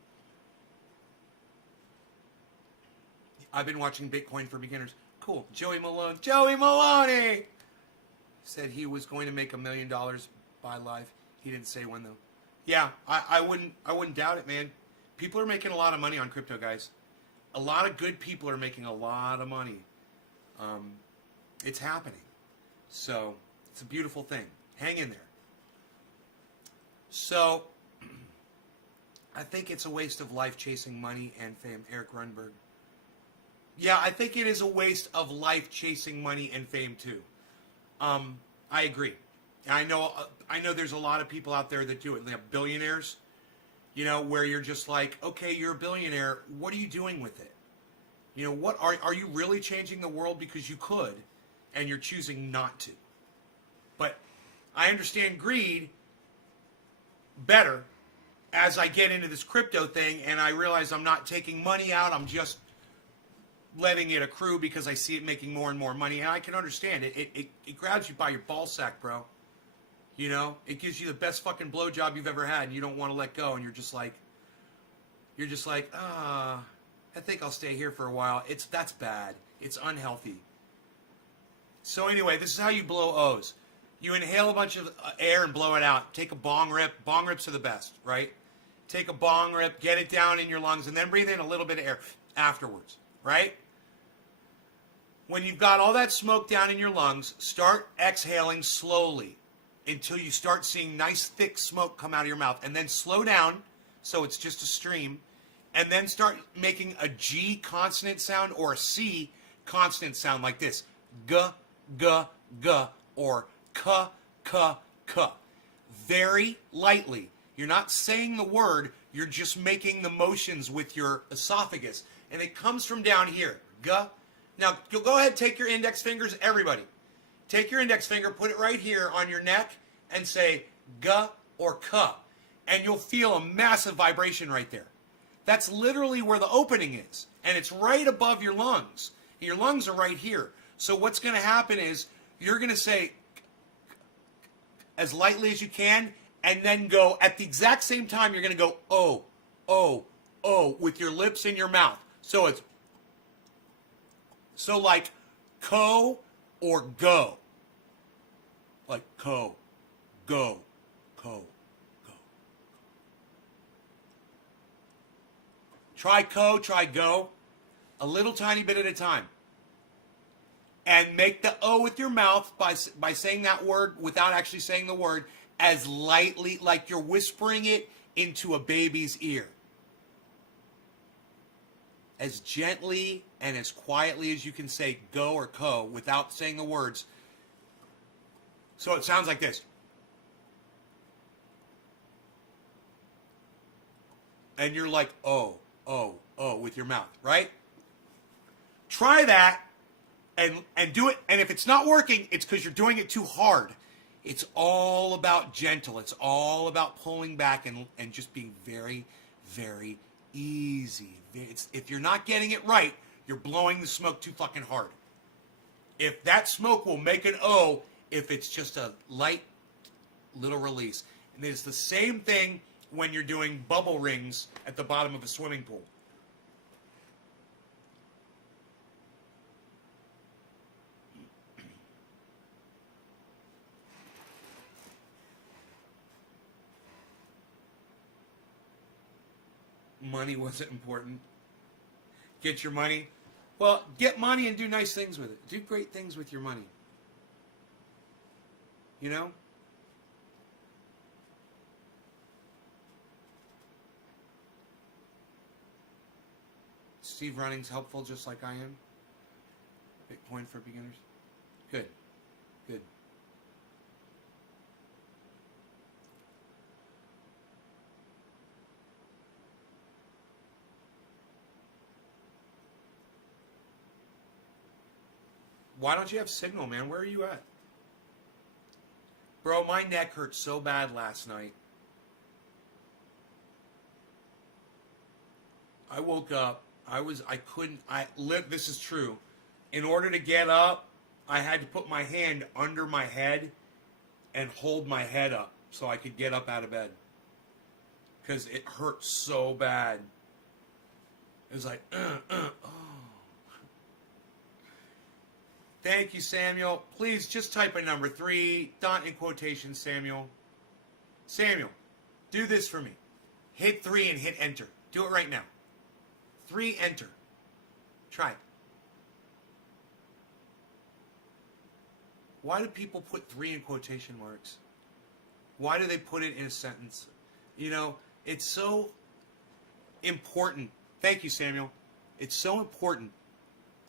I've been watching Bitcoin for Beginners. Cool. Joey Malone. Joey Maloney said he was going to make $1 million by live. He didn't say when though. Yeah, I wouldn't doubt it, man. People are making a lot of money on crypto, guys. A lot of good people are making a lot of money. It's happening. So, it's a beautiful thing. Hang in there. So, I think it's a waste of life chasing money and fame. Eric Runberg. Yeah, I think it is a waste of life chasing money and fame too. I agree. I know there's a lot of people out there that do it. They have billionaires, you know, where you're just like, okay, you're a billionaire. What are you doing with it? You know, what are you really changing the world because you could, and you're choosing not to? But I understand greed, better as I get into this crypto thing and I realize I'm not taking money out, I'm just letting it accrue because I see it making more and more money, and I can understand it. It grabs you by your ball sack, bro. You know, it gives you the best fucking blowjob you've ever had, and you don't want to let go, and you're just like, I think I'll stay here for a while. That's bad. It's unhealthy. So anyway, this is how you blow O's. You inhale a bunch of air and blow it out. Take a bong rip. Bong rips are the best, right? Take a bong rip, get it down in your lungs, and then breathe in a little bit of air afterwards, right? When you've got all that smoke down in your lungs, start exhaling slowly until you start seeing nice thick smoke come out of your mouth, and then slow down so it's just a stream, and then start making a G consonant sound or a C consonant sound like this. G, G, G, or K, K, K. Very lightly. You're not saying the word, you're just making the motions with your esophagus. And it comes from down here. G. Now, go ahead, take your index fingers, everybody. Take your index finger, put it right here on your neck, and say G or K. And you'll feel a massive vibration right there. That's literally where the opening is. And it's right above your lungs. Your lungs are right here. So what's going to happen is you're going to say as lightly as you can, and then go at the exact same time you're going to go oh, oh, oh with your lips in your mouth. So it's like co or go. Like co, go, co, go. Try co, try go. A little tiny bit at a time. And make the O with your mouth by saying that word without actually saying the word as lightly, like you're whispering it into a baby's ear. As gently and as quietly as you can say go or co without saying the words. So it sounds like this. And you're like, oh, oh, oh, with your mouth, right? Try that. And do it, and if it's not working, it's because you're doing it too hard. It's all about gentle. It's all about pulling back and just being very, very easy. If you're not getting it right, you're blowing the smoke too fucking hard. If that smoke will make an O, if it's just a light little release. And it's the same thing when you're doing bubble rings at the bottom of a swimming pool. Money wasn't important. Get your money. Well, get money and do nice things with it. Do great things with your money. You know? Steve Running's helpful just like I am. Bitcoin for beginners. Good. Good. Why don't you have signal, man? Where are you at? Bro, my neck hurt so bad last night. I woke up. This is true. In order to get up, I had to put my hand under my head and hold my head up so I could get up out of bed. Because it hurt so bad. It was like, oh. Thank you, Samuel. Please just type a number 3, not in quotations, Samuel. Samuel, do this for me. Hit 3 and hit enter. Do it right now. 3, enter. Try it. Why do people put 3 in quotation marks? Why do they put it in a sentence? You know, it's so important. Thank you, Samuel. It's so important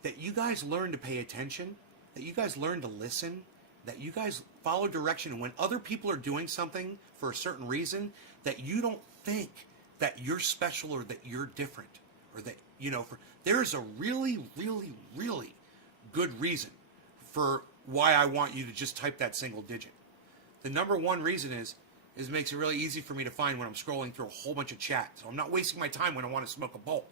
that you guys learn to pay attention, that you guys learn to listen, that you guys follow direction. And when other people are doing something for a certain reason, that you don't think that you're special or that you're different. Or that, you know, there's a really, really, really good reason for why I want you to just type that single digit. The number one reason is is it makes it really easy for me to find when I'm scrolling through a whole bunch of chat. So I'm not wasting my time when I want to smoke a bowl.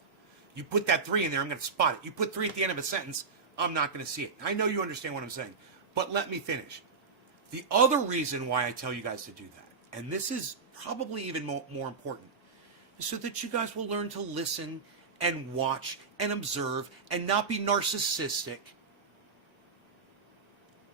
You put that 3 in there, I'm going to spot it. You put 3 at the end of a sentence, I'm not going to see it. I know you understand what I'm saying, but let me finish. The other reason why I tell you guys to do that, and this is probably even more important, is so that you guys will learn to listen and watch and observe and not be narcissistic,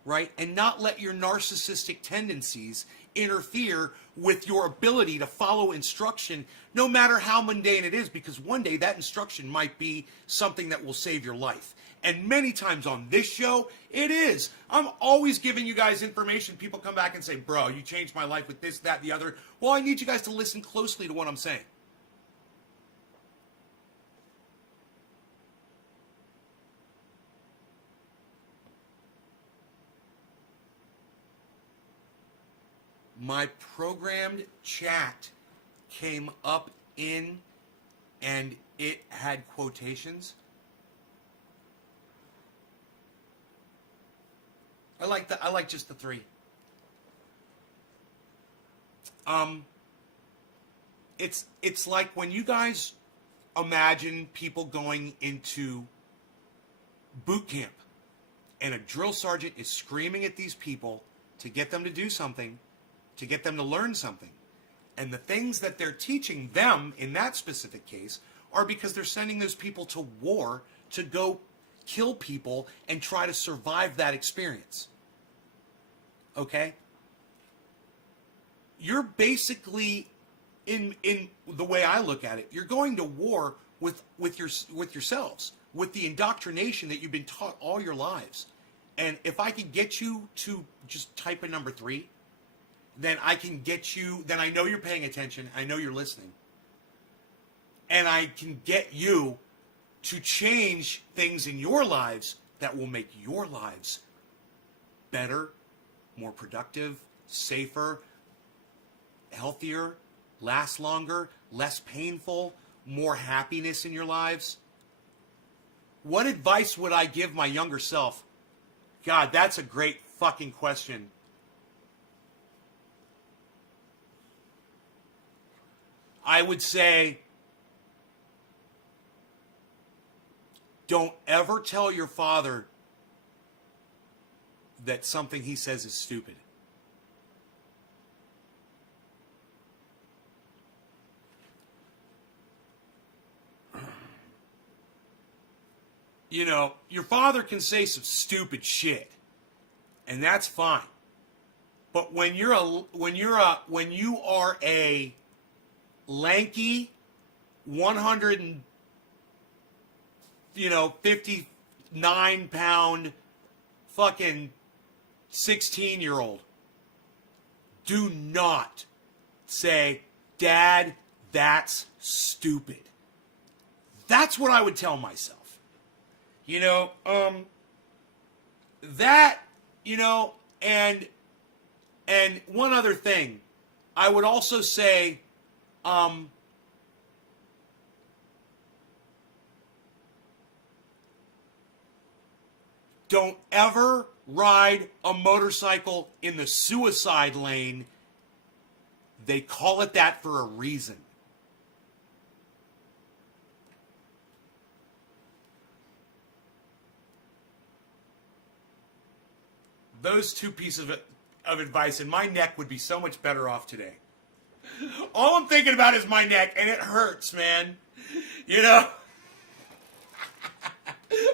right? And not let your narcissistic tendencies interfere with your ability to follow instruction, no matter how mundane it is, because one day that instruction might be something that will save your life. And many times on this show, it is. I'm always giving you guys information. People come back and say, bro, you changed my life with this, that, the other. Well, I need you guys to listen closely to what I'm saying. My programmed chat came up in and it had quotations. I like just the 3. It's like when you guys imagine people going into boot camp and a drill sergeant is screaming at these people to get them to do something, to get them to learn something. And the things that they're teaching them in that specific case are because they're sending those people to war to go kill people and try to survive that experience. Okay? You're basically, in the way I look at it, you're going to war with yourselves, with the indoctrination that you've been taught all your lives. And if I could get you to just type in number 3, then I can get you, then I know you're paying attention, I know you're listening. And I can get you to change things in your lives that will make your lives better, more productive, safer, healthier, last longer, less painful, more happiness in your lives. What advice would I give my younger self? God, that's a great fucking question. I would say, don't ever tell your father that something he says is stupid. You know, your father can say some stupid shit, and that's fine. But when you are a lanky 59-pound fucking 16-year-old, do not say, Dad, that's stupid. That's what I would tell myself. And one other thing, I would also say, don't ever ride a motorcycle in the suicide lane. They call it that for a reason. Those 2 pieces of advice, and my neck would be so much better off today. All I'm thinking about is my neck, and it hurts, man.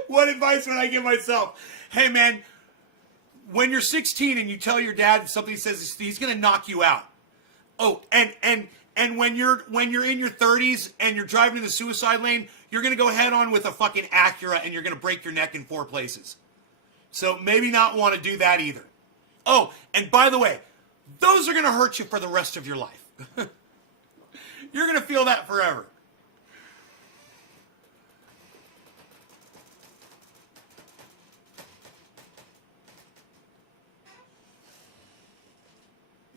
What advice would I give myself? Hey, man, when you're 16 and you tell your dad something he says, he's going to knock you out. Oh, and when you're in your 30s and you're driving in the suicide lane, you're going to go head on with a fucking Acura and you're going to break your neck in 4 places. So maybe not want to do that either. Oh, and by the way, those are going to hurt you for the rest of your life. You're going to feel that forever.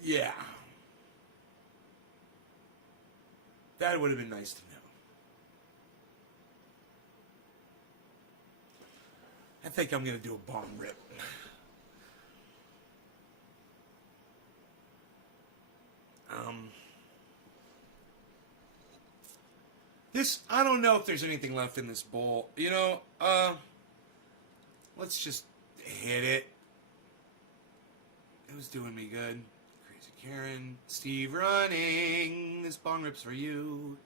Yeah. That would have been nice to know. I think I'm going to do a bomb rip. This, I don't know if there's anything left in this bowl. You know, let's just hit it. It was doing me good. Crazy Karen. Steve running. This bong rips for you.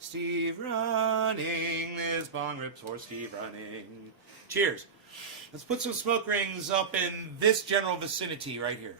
Steve running. This bong rips for Steve running. Cheers. Let's put some smoke rings up in this general vicinity right here.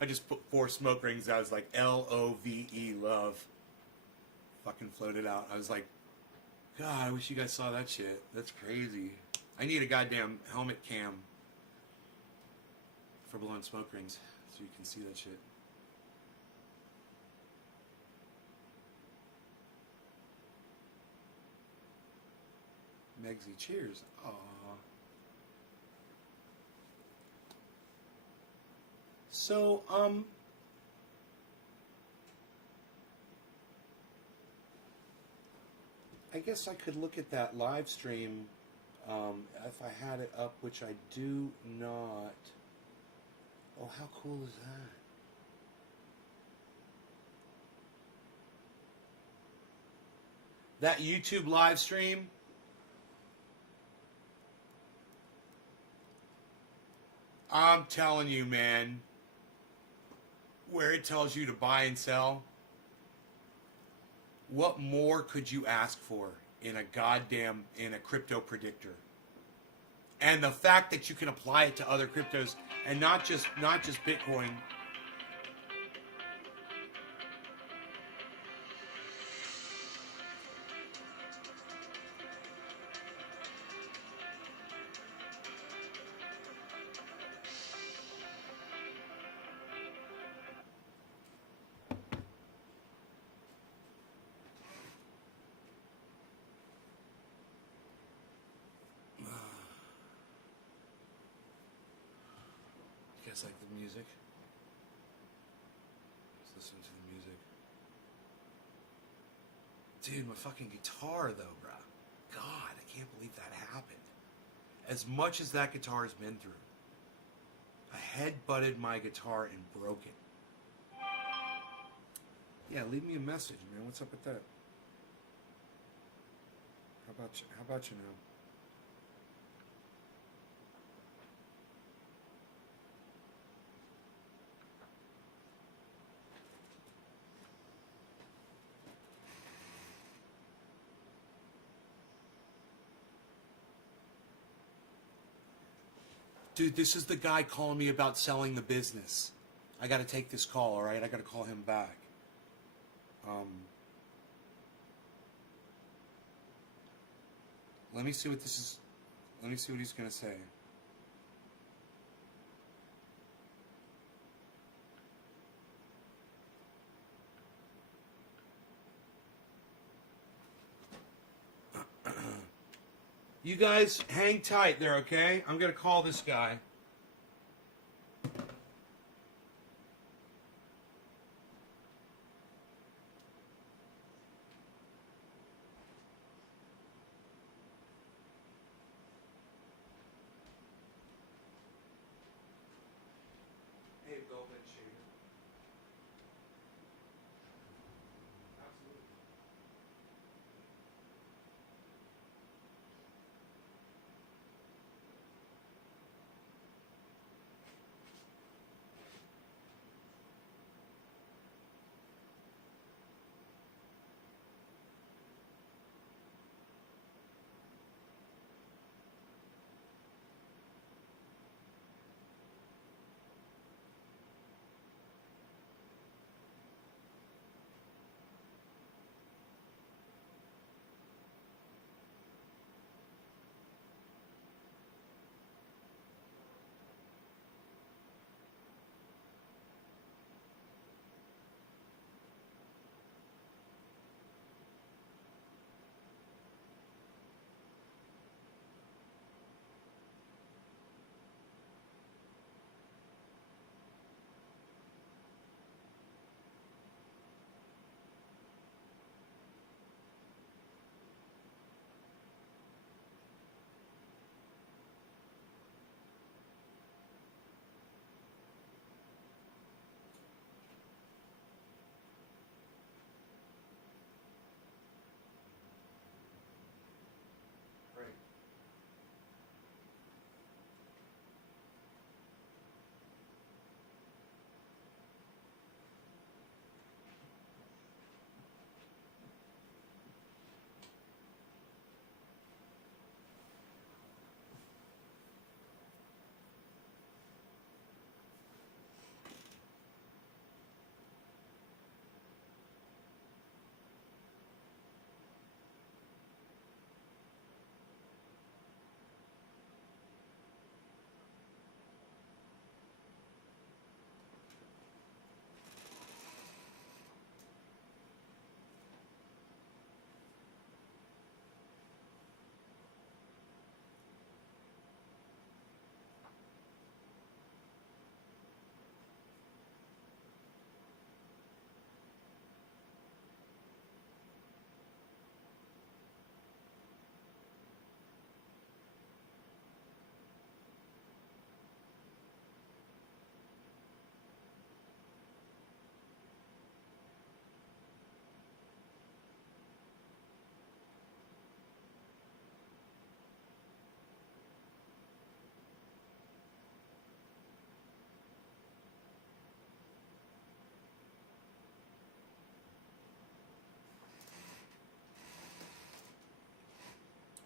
I just put 4 smoke rings out. I was like, Love. Love. Fucking floated out. I was like, God, I wish you guys saw that shit. That's crazy. I need a goddamn helmet cam for blowing smoke rings so you can see that shit. Megsy, cheers. Aww. So, I guess I could look at that live stream if I had it up, which I do not. Oh, how cool is that? That YouTube live stream. I'm telling you, man, where it tells you to buy and sell, what more could you ask for in a crypto predictor? And the fact that you can apply it to other cryptos and not just Bitcoin. Like the music. Just listen to the music. Dude, my fucking guitar though, bruh. God, I can't believe that happened. As much as that guitar has been through, I head-butted my guitar and broke it. Yeah, leave me a message, man. What's up with that? How about you now? Dude, this is the guy calling me about selling the business. I got to take this call, all right? I got to call him back. Let me see what this is. Let me see what he's going to say. You guys hang tight there, okay? I'm going to call this guy. Hey, Velvet Shader. Absolutely.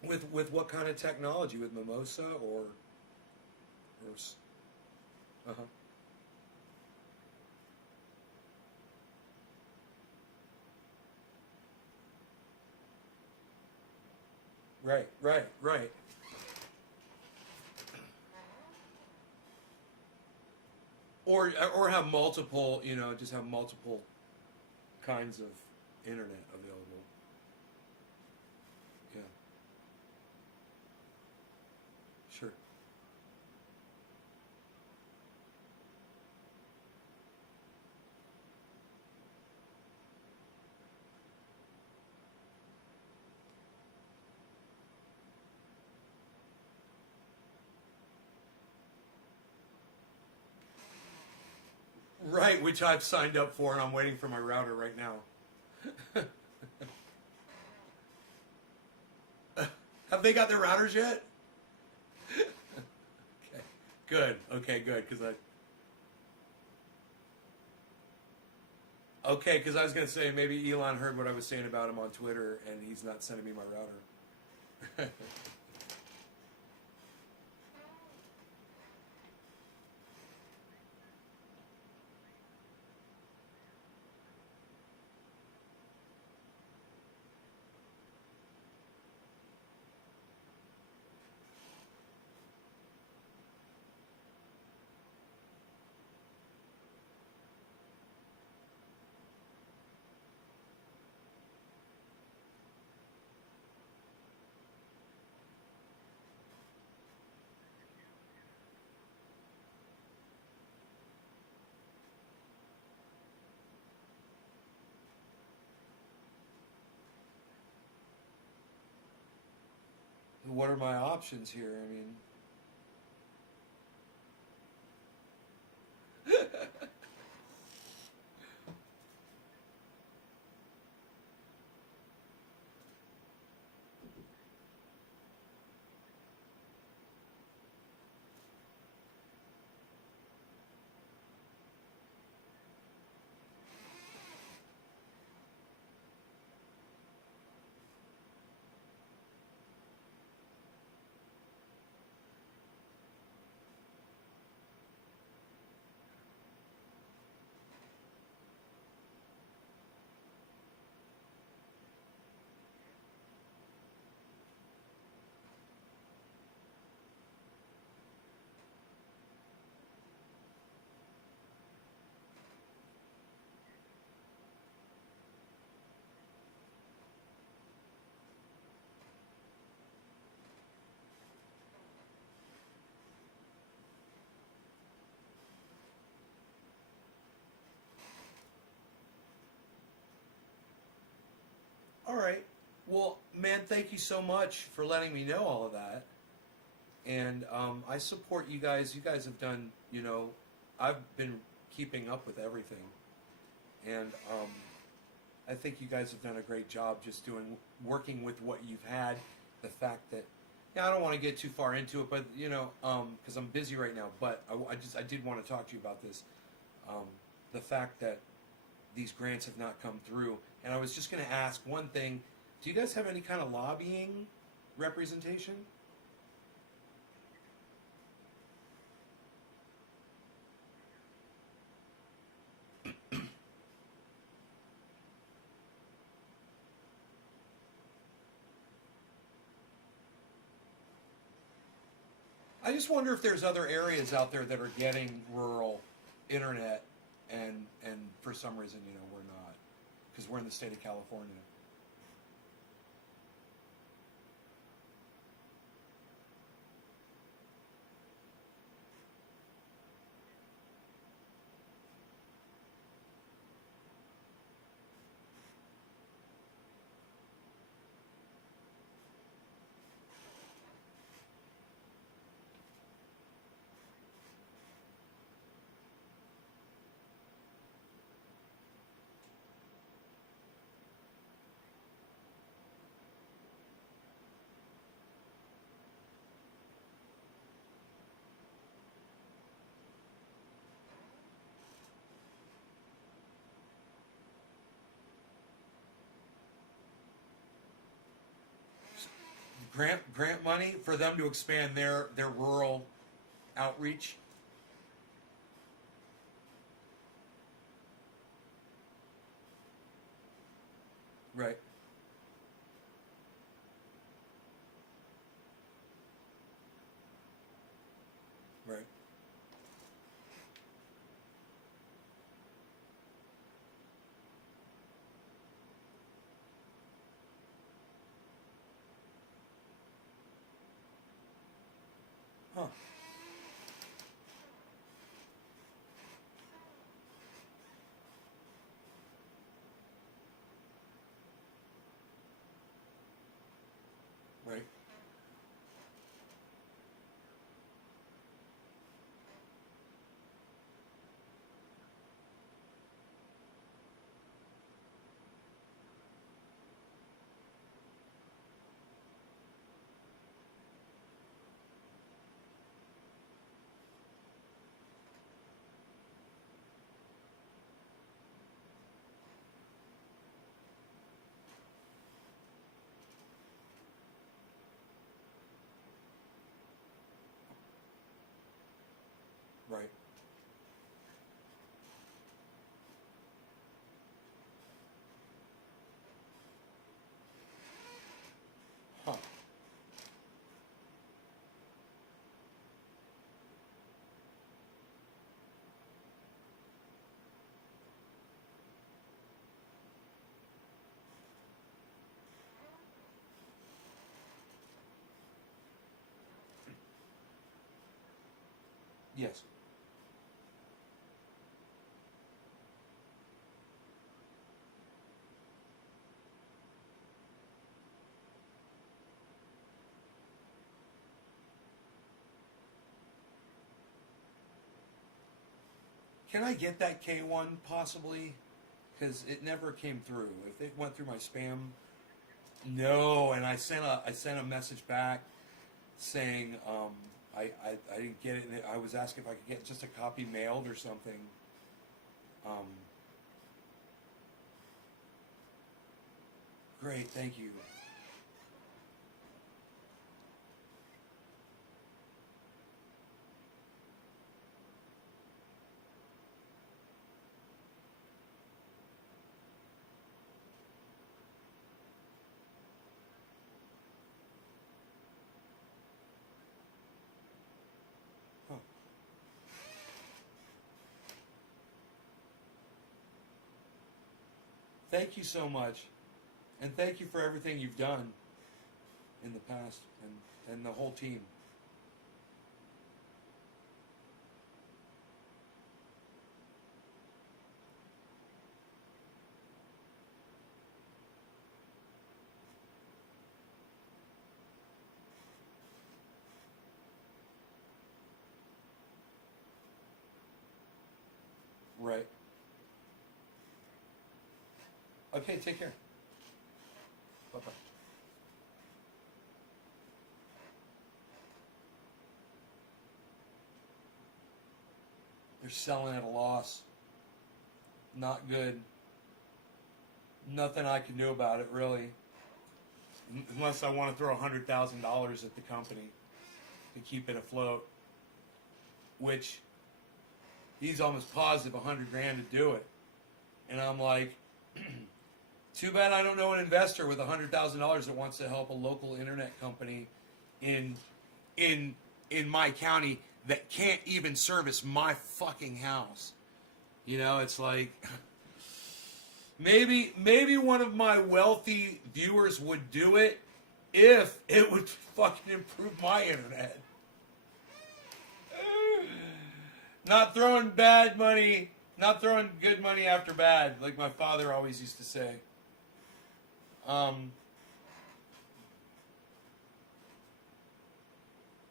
With what kind of technology? With Mimosa or uh-huh. Right, right, right. Or have multiple, just have multiple kinds of internet available. Yeah, sure. Right, which I've signed up for, and I'm waiting for my router right now. Have they got their routers yet? Okay, good. Okay, good. Because I was gonna say maybe Elon heard what I was saying about him on Twitter, and he's not sending me my router. What are my options here? I mean, all right. Well, man, thank you so much for letting me know all of that. And I support you guys. You guys have done, I've been keeping up with everything. And I think you guys have done a great job just working with what you've had. The fact that, yeah, I don't want to get too far into it, but, because I'm busy right now. But I did want to talk to you about this. The fact that these grants have not come through. And I was just going to ask one thing. Do you guys have any kind of lobbying representation? I just wonder if there's other areas out there that are getting rural internet, and for some reason, we're not, because we're in the state of California. grant money for them to expand their rural outreach. Right. Right. Huh. Right. Right. Huh. Yes. Can I get that K1 possibly? Because it never came through. If it went through my spam, no. And I sent a message back saying I didn't get it. And I was asking if I could get just a copy mailed or something. Um, Great, thank you. Huh. Thank you so much, and thank you for everything you've done in the past, and the whole team. Right. Okay, take care. Bye bye. They're selling at a loss. Not good. Nothing I can do about it, really. Unless I want to throw $100,000 at the company to keep it afloat. Which he's almost positive 100 grand to do it. And I'm like, too bad I don't know an investor with $100,000 that wants to help a local internet company in in in my county that can't even service my fucking house. You know, it's like maybe one of my wealthy viewers would do it if it would fucking improve my internet. Not throwing bad money, not throwing good money after bad, like my father always used to say. Um,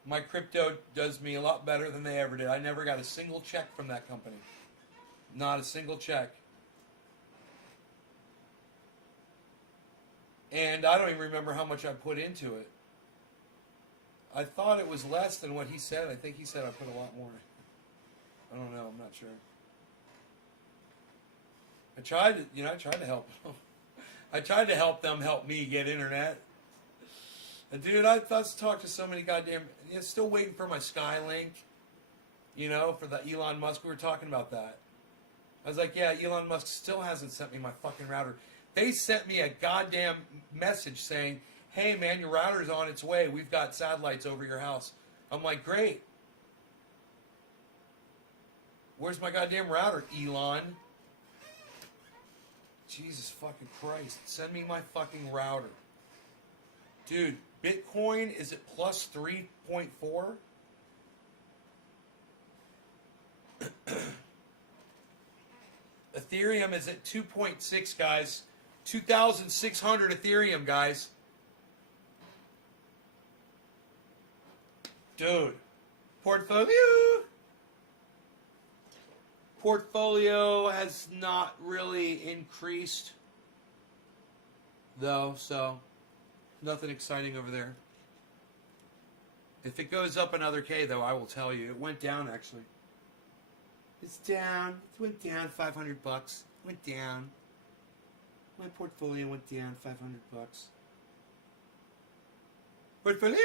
my crypto does me a lot better than they ever did. I never got a single check from that company. Not a single check. And I don't even remember how much I put into it. I thought it was less than what he said. I think he said I put a lot more. I don't know. I'm not sure. I tried to help them. I tried to help them help me get internet. Dude, I've talked to so many goddamn... still waiting for my Skylink. For the Elon Musk. We were talking about that. I was like, yeah, Elon Musk still hasn't sent me my fucking router. They sent me a goddamn message saying, hey, man, your router's on its way. We've got satellites over your house. I'm like, great. Where's my goddamn router, Elon? Jesus fucking Christ. Send me my fucking router. Dude, Bitcoin is at plus 3.4? Ethereum is at 2.6, guys. 2,600 Ethereum, guys. Dude. Portfolio has not really increased, though, so nothing exciting over there. If it goes up another K, though, I will tell you. It went down, actually. It's down. It went down $500. Went down. My portfolio went down $500. Portfolio.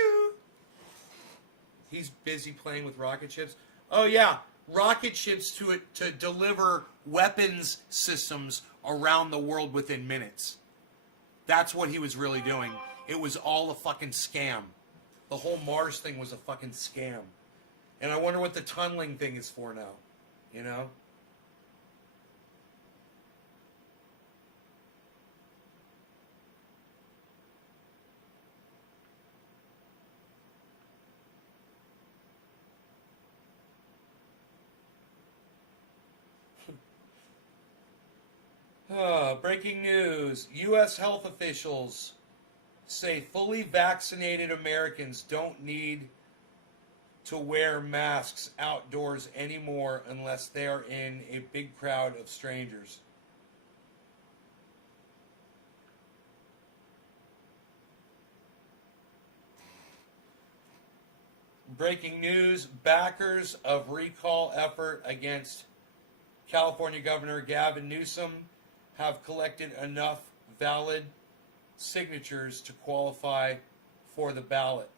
He's busy playing with rocket ships. Oh yeah, rocket ships to deliver weapons systems around the world within minutes. That's what he was really doing. It was all a fucking scam. The whole Mars thing was a fucking scam. And I wonder what the tunneling thing is for now. You know? Breaking news. U.S. health officials say fully vaccinated Americans don't need to wear masks outdoors anymore unless they are in a big crowd of strangers. Breaking news. Backers of recall effort against California Governor Gavin Newsom have collected enough valid signatures to qualify for the ballot.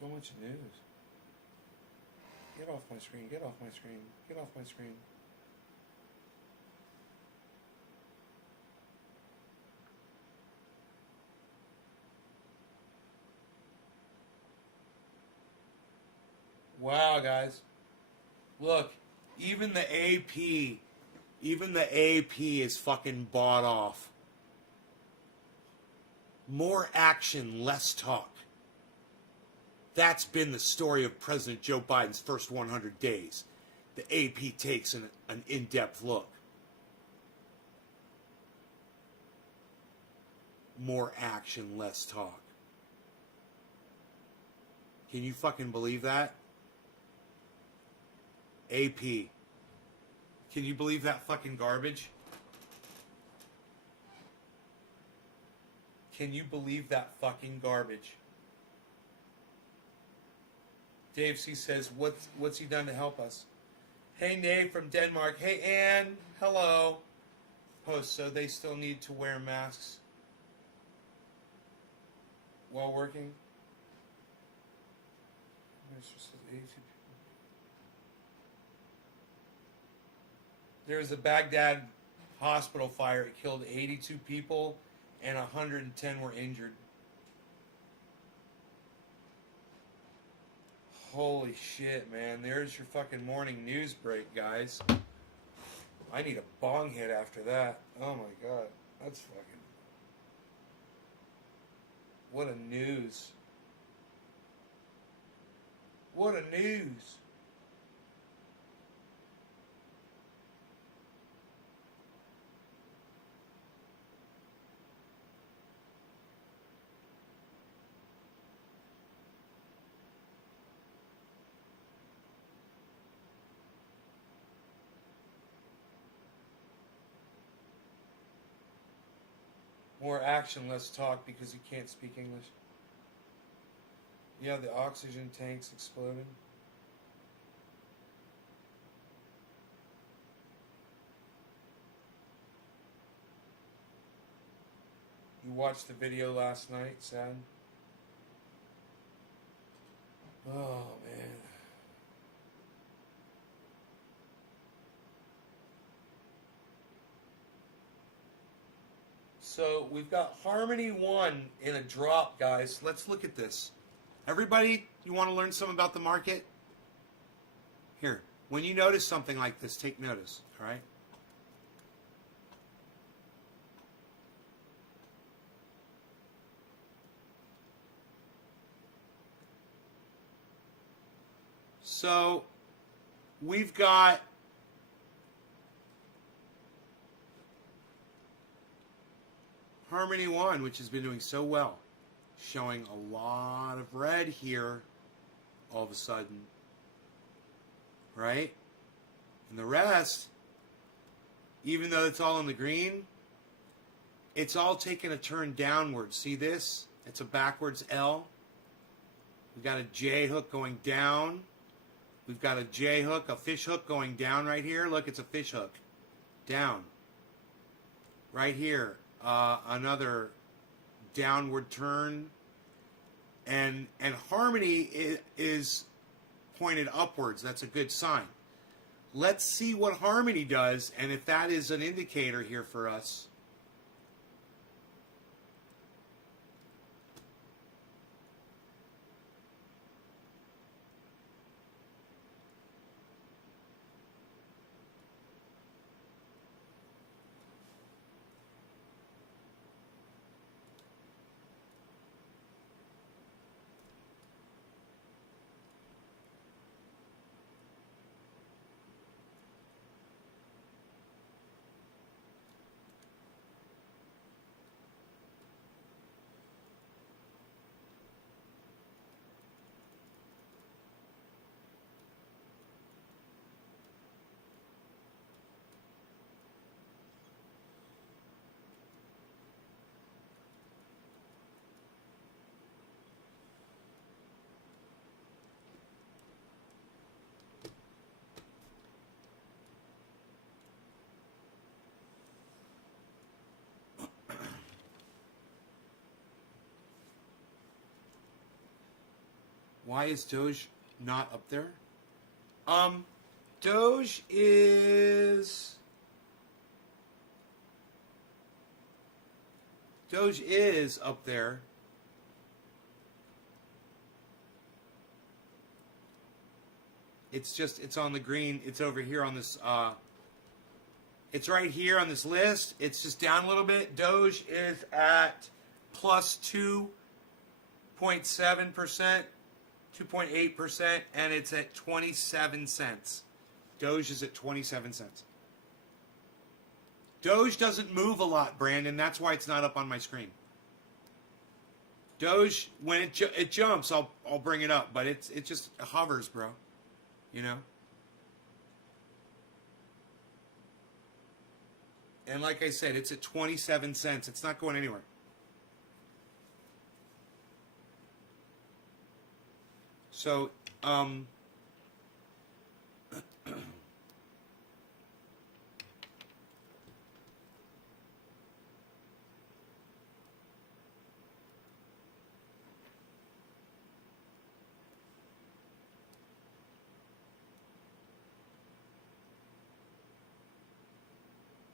So much news. Get off my screen, get off my screen, get off my screen. Wow, guys. Look, even the AP is fucking bought off. More action, less talk. That's been the story of President Joe Biden's first 100 days. The AP takes an in-depth look. More action, less talk. Can you fucking believe that? AP. Can you believe that fucking garbage? Can you believe that fucking garbage? Dave C says, what's he done to help us? Hey, Nate from Denmark. Hey, Ann. Hello. Post, so they still need to wear masks while working? There was a Baghdad hospital fire. It killed 82 people and 110 were injured. Holy shit, man. There's your fucking morning news break, guys. I need a bong hit after that. Oh my god. That's fucking... What a news. What a news. More action, less talk because you can't speak English. Yeah, the oxygen tanks exploded. You watched the video last night, sad? Oh, man. So we've got Harmony 1 in a drop, guys. Let's look at this. Everybody, you want to learn something about the market? Here, when you notice something like this, take notice, all right? So we've got Harmony 1, which has been doing so well, showing a lot of red here all of a sudden, right? And the rest, even though it's all in the green, it's all taking a turn downward. See this? It's a backwards L. We've got a J hook going down. We've got a J hook, a fish hook going down right here. Look, it's a fish hook. Down. Right here. Another downward turn. And Harmony is pointed upwards. That's a good sign. Let's see what Harmony does, and if that is an indicator here for us. Why is Doge not up there? Doge is up there. It's on the green. It's over here on this, it's right here on this list. It's just down a little bit. Doge is at plus 2.7%. 2.8%, and it's at 27 cents. Doge is at 27 cents. Doge doesn't move a lot, Brandon. That's why it's not up on my screen. Doge, when it jumps, I'll bring it up, but it just hovers, bro. You know? And like I said, it's at 27 cents. It's not going anywhere. So,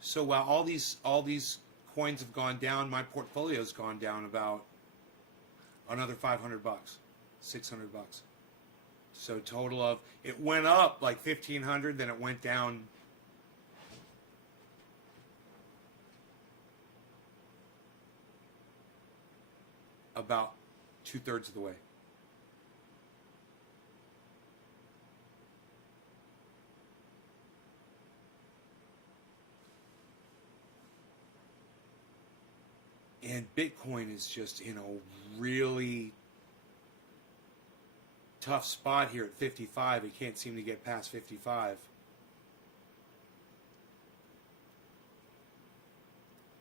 so while all these coins have gone down, my portfolio's gone down about another $500, $600. So total of, it went up like 1,500, then it went down about 2/3 of the way. And Bitcoin is just in a really tough spot here at 55. It can't seem to get past 55.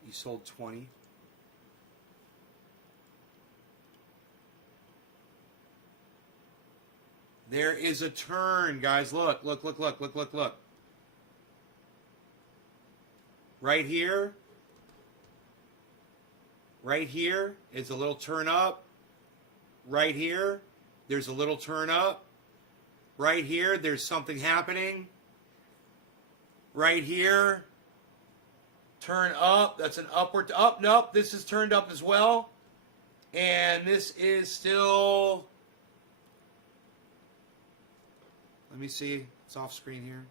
You sold 20. There is a turn, guys. Look, look, look, look, look, look, look. Right here. Right here is a little turn up. Right here, there's a little turn up. Right here, there's something happening. Right here, turn up. That's an upward up. Nope, this is turned up as well. And this is still... Let me see. It's off screen here.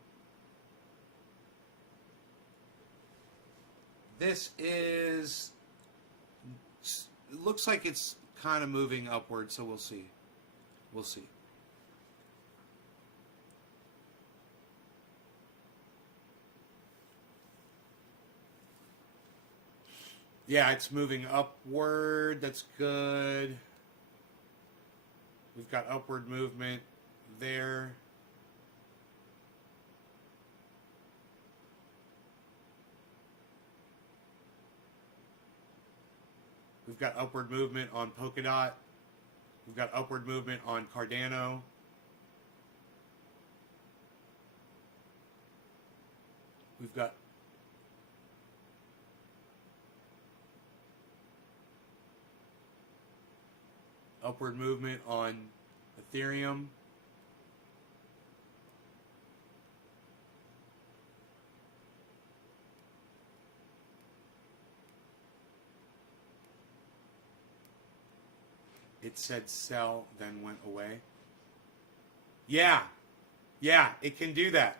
This is... It looks like it's kind of moving upward, so we'll see. We'll see. Yeah, it's moving upward. That's good. We've got upward movement there. We've got upward movement on Polkadot. We've got upward movement on Cardano. We've got upward movement on Ethereum. It said sell, then went away. Yeah, it can do that.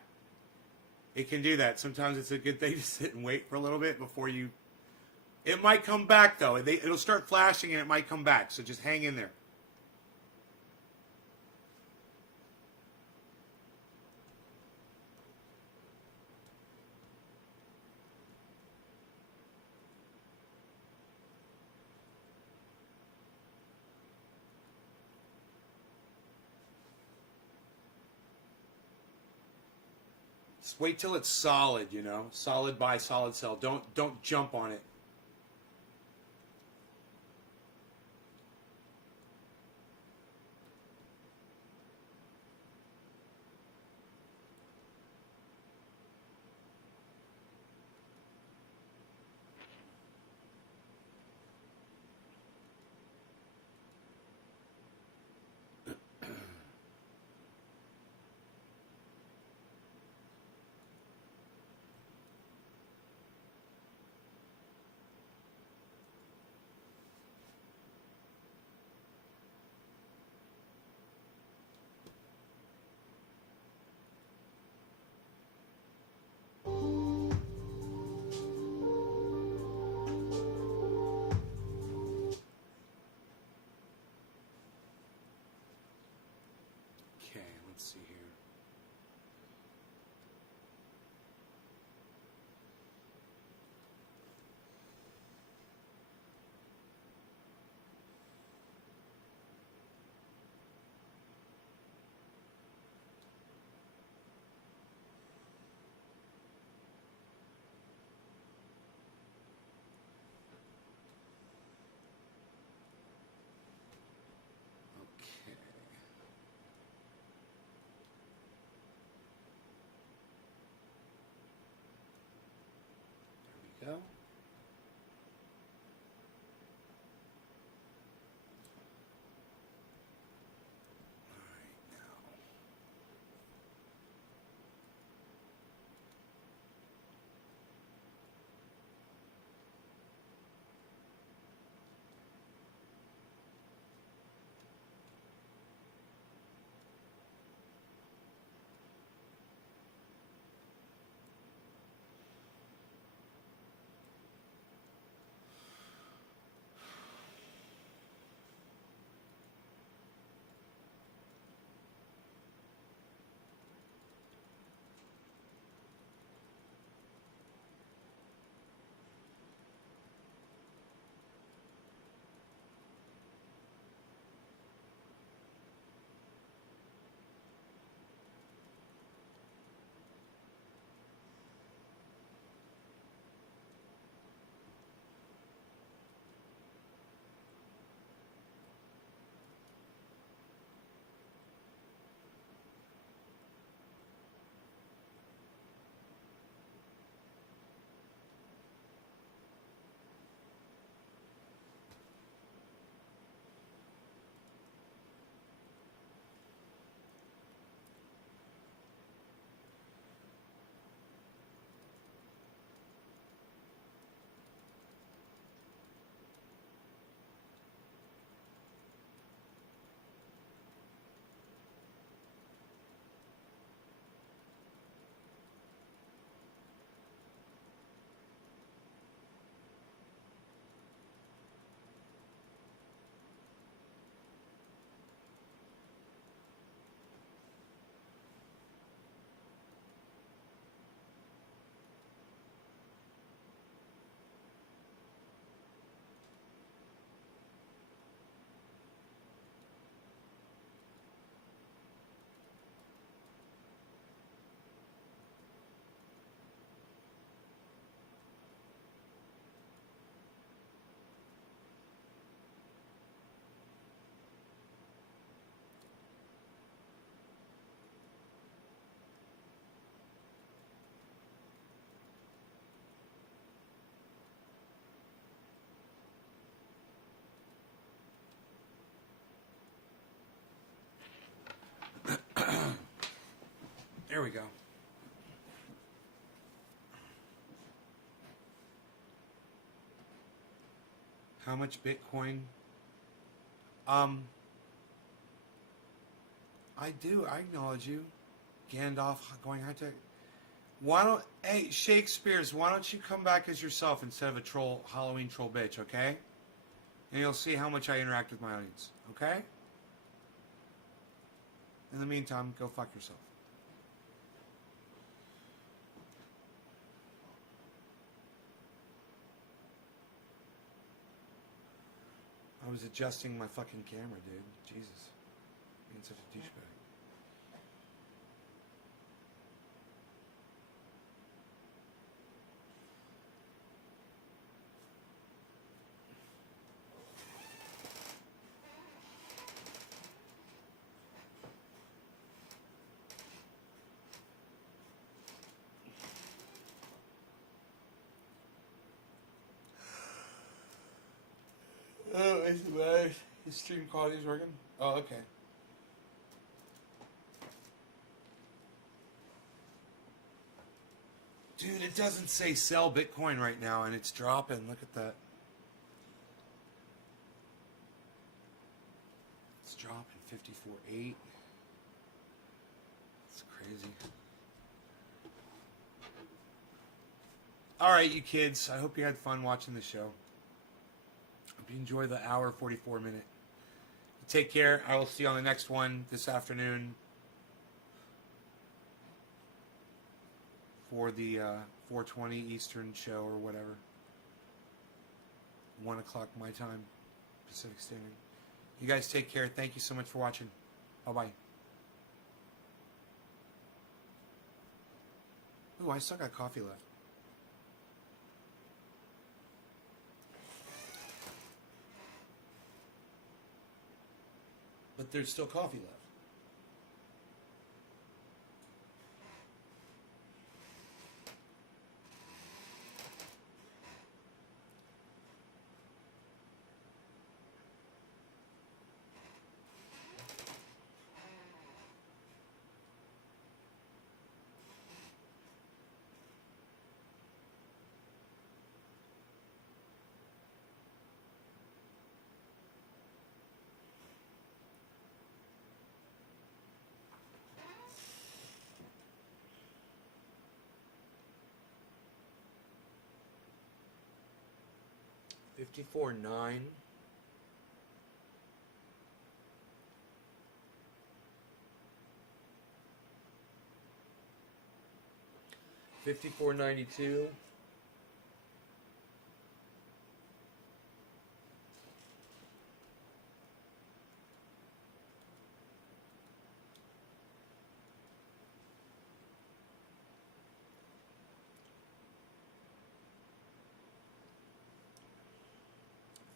It can do that. Sometimes it's a good thing to sit and wait for a little bit before you... It might come back, though. It'll start flashing and it might come back, so just hang in there. Just wait till it's solid, you know. Solid buy, solid sell. Don't jump on it. Okay, let's see here. Okay. There we go. All right, now. There we go. How much Bitcoin? I do. I acknowledge you. Gandalf going high tech. Why don't, hey, Shakespeare's, why don't you come back as yourself instead of a troll, Halloween troll bitch, okay? And you'll see how much I interact with my audience, okay? In the meantime, go fuck yourself. I was adjusting my fucking camera, dude. Jesus. Being such a douchebag. Oh, is it bad? The stream quality is working? Oh, okay. Dude, it doesn't say sell Bitcoin right now, and it's dropping. Look at that. It's dropping 54.8. It's crazy. All right, you kids. I hope you had fun watching the show. Hope you enjoy the hour 44 minute. Take care. I will see you on the next one this afternoon for the 4:20 Eastern show or whatever. 1 o'clock my time, Pacific Standard. You guys take care. Thank you so much for watching. Bye-bye. Ooh, I still got coffee left. But there's still coffee left. $54.9. $54.92.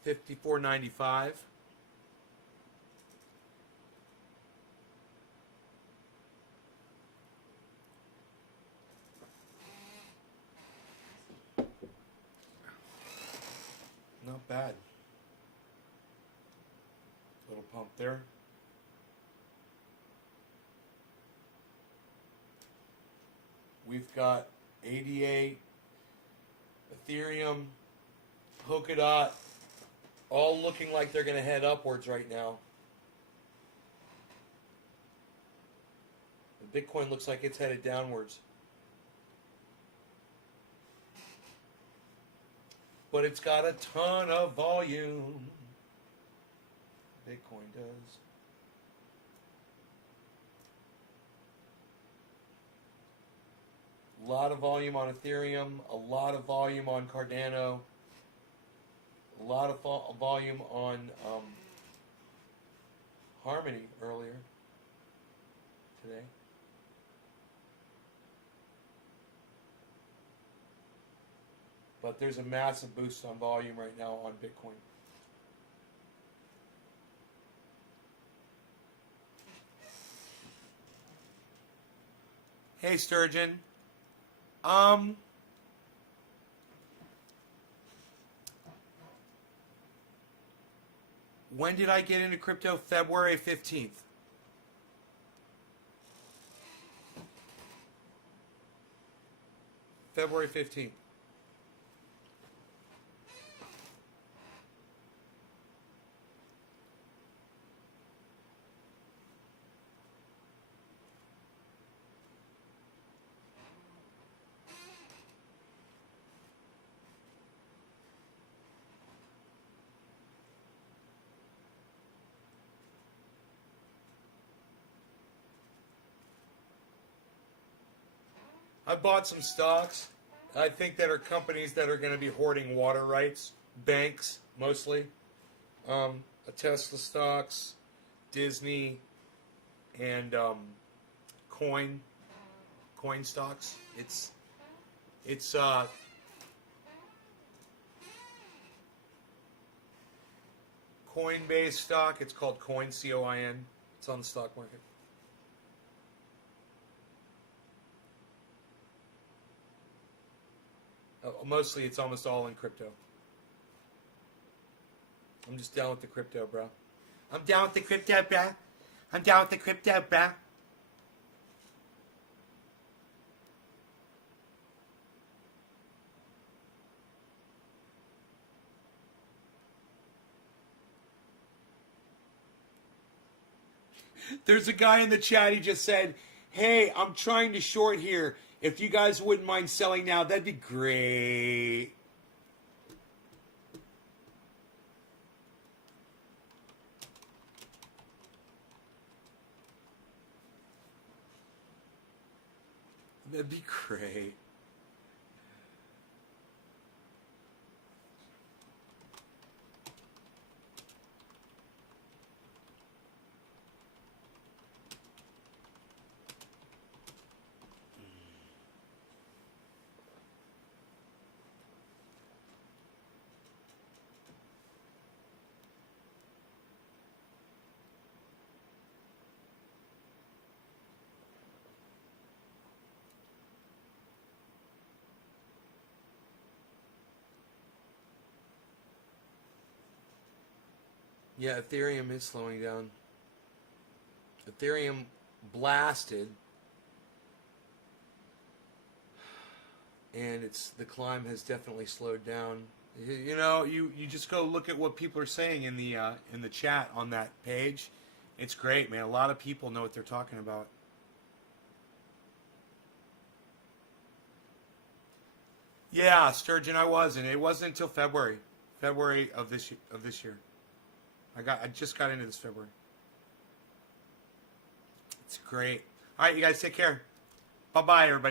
$54.95. Not bad. Little pump there. We've got ADA, Ethereum, Polkadot, all looking like they're going to head upwards right now. The Bitcoin looks like it's headed downwards. But it's got a ton of volume. Bitcoin does. A lot of volume on Ethereum, a lot of volume on Cardano, a lot of volume on Harmony earlier today. But there's a massive boost on volume right now on Bitcoin. Hey, Sturgeon. When did I get into crypto? February 15th. February 15th. I bought some stocks. I think that are companies that are going to be hoarding water rights, banks mostly, a Tesla stocks, Disney, and coin stocks. It's Coinbase stock. It's called Coin, COIN. It's on the stock market. Mostly, it's almost all in crypto. I'm just down with the crypto, bro. I'm down with the crypto, bro. I'm down with the crypto, bro. There's a guy in the chat. He just said, "Hey, I'm trying to short here. If you guys wouldn't mind selling now, that'd be great." That'd be great. Yeah, Ethereum is slowing down. Ethereum blasted, and the climb has definitely slowed down. You know, you just go look at what people are saying in the chat on that page. It's great, man. A lot of people know what they're talking about. Yeah, Sturgeon, I wasn't. It wasn't until February of this year. I just got into this February. It's great. All right, you guys take care. Bye-bye, everybody.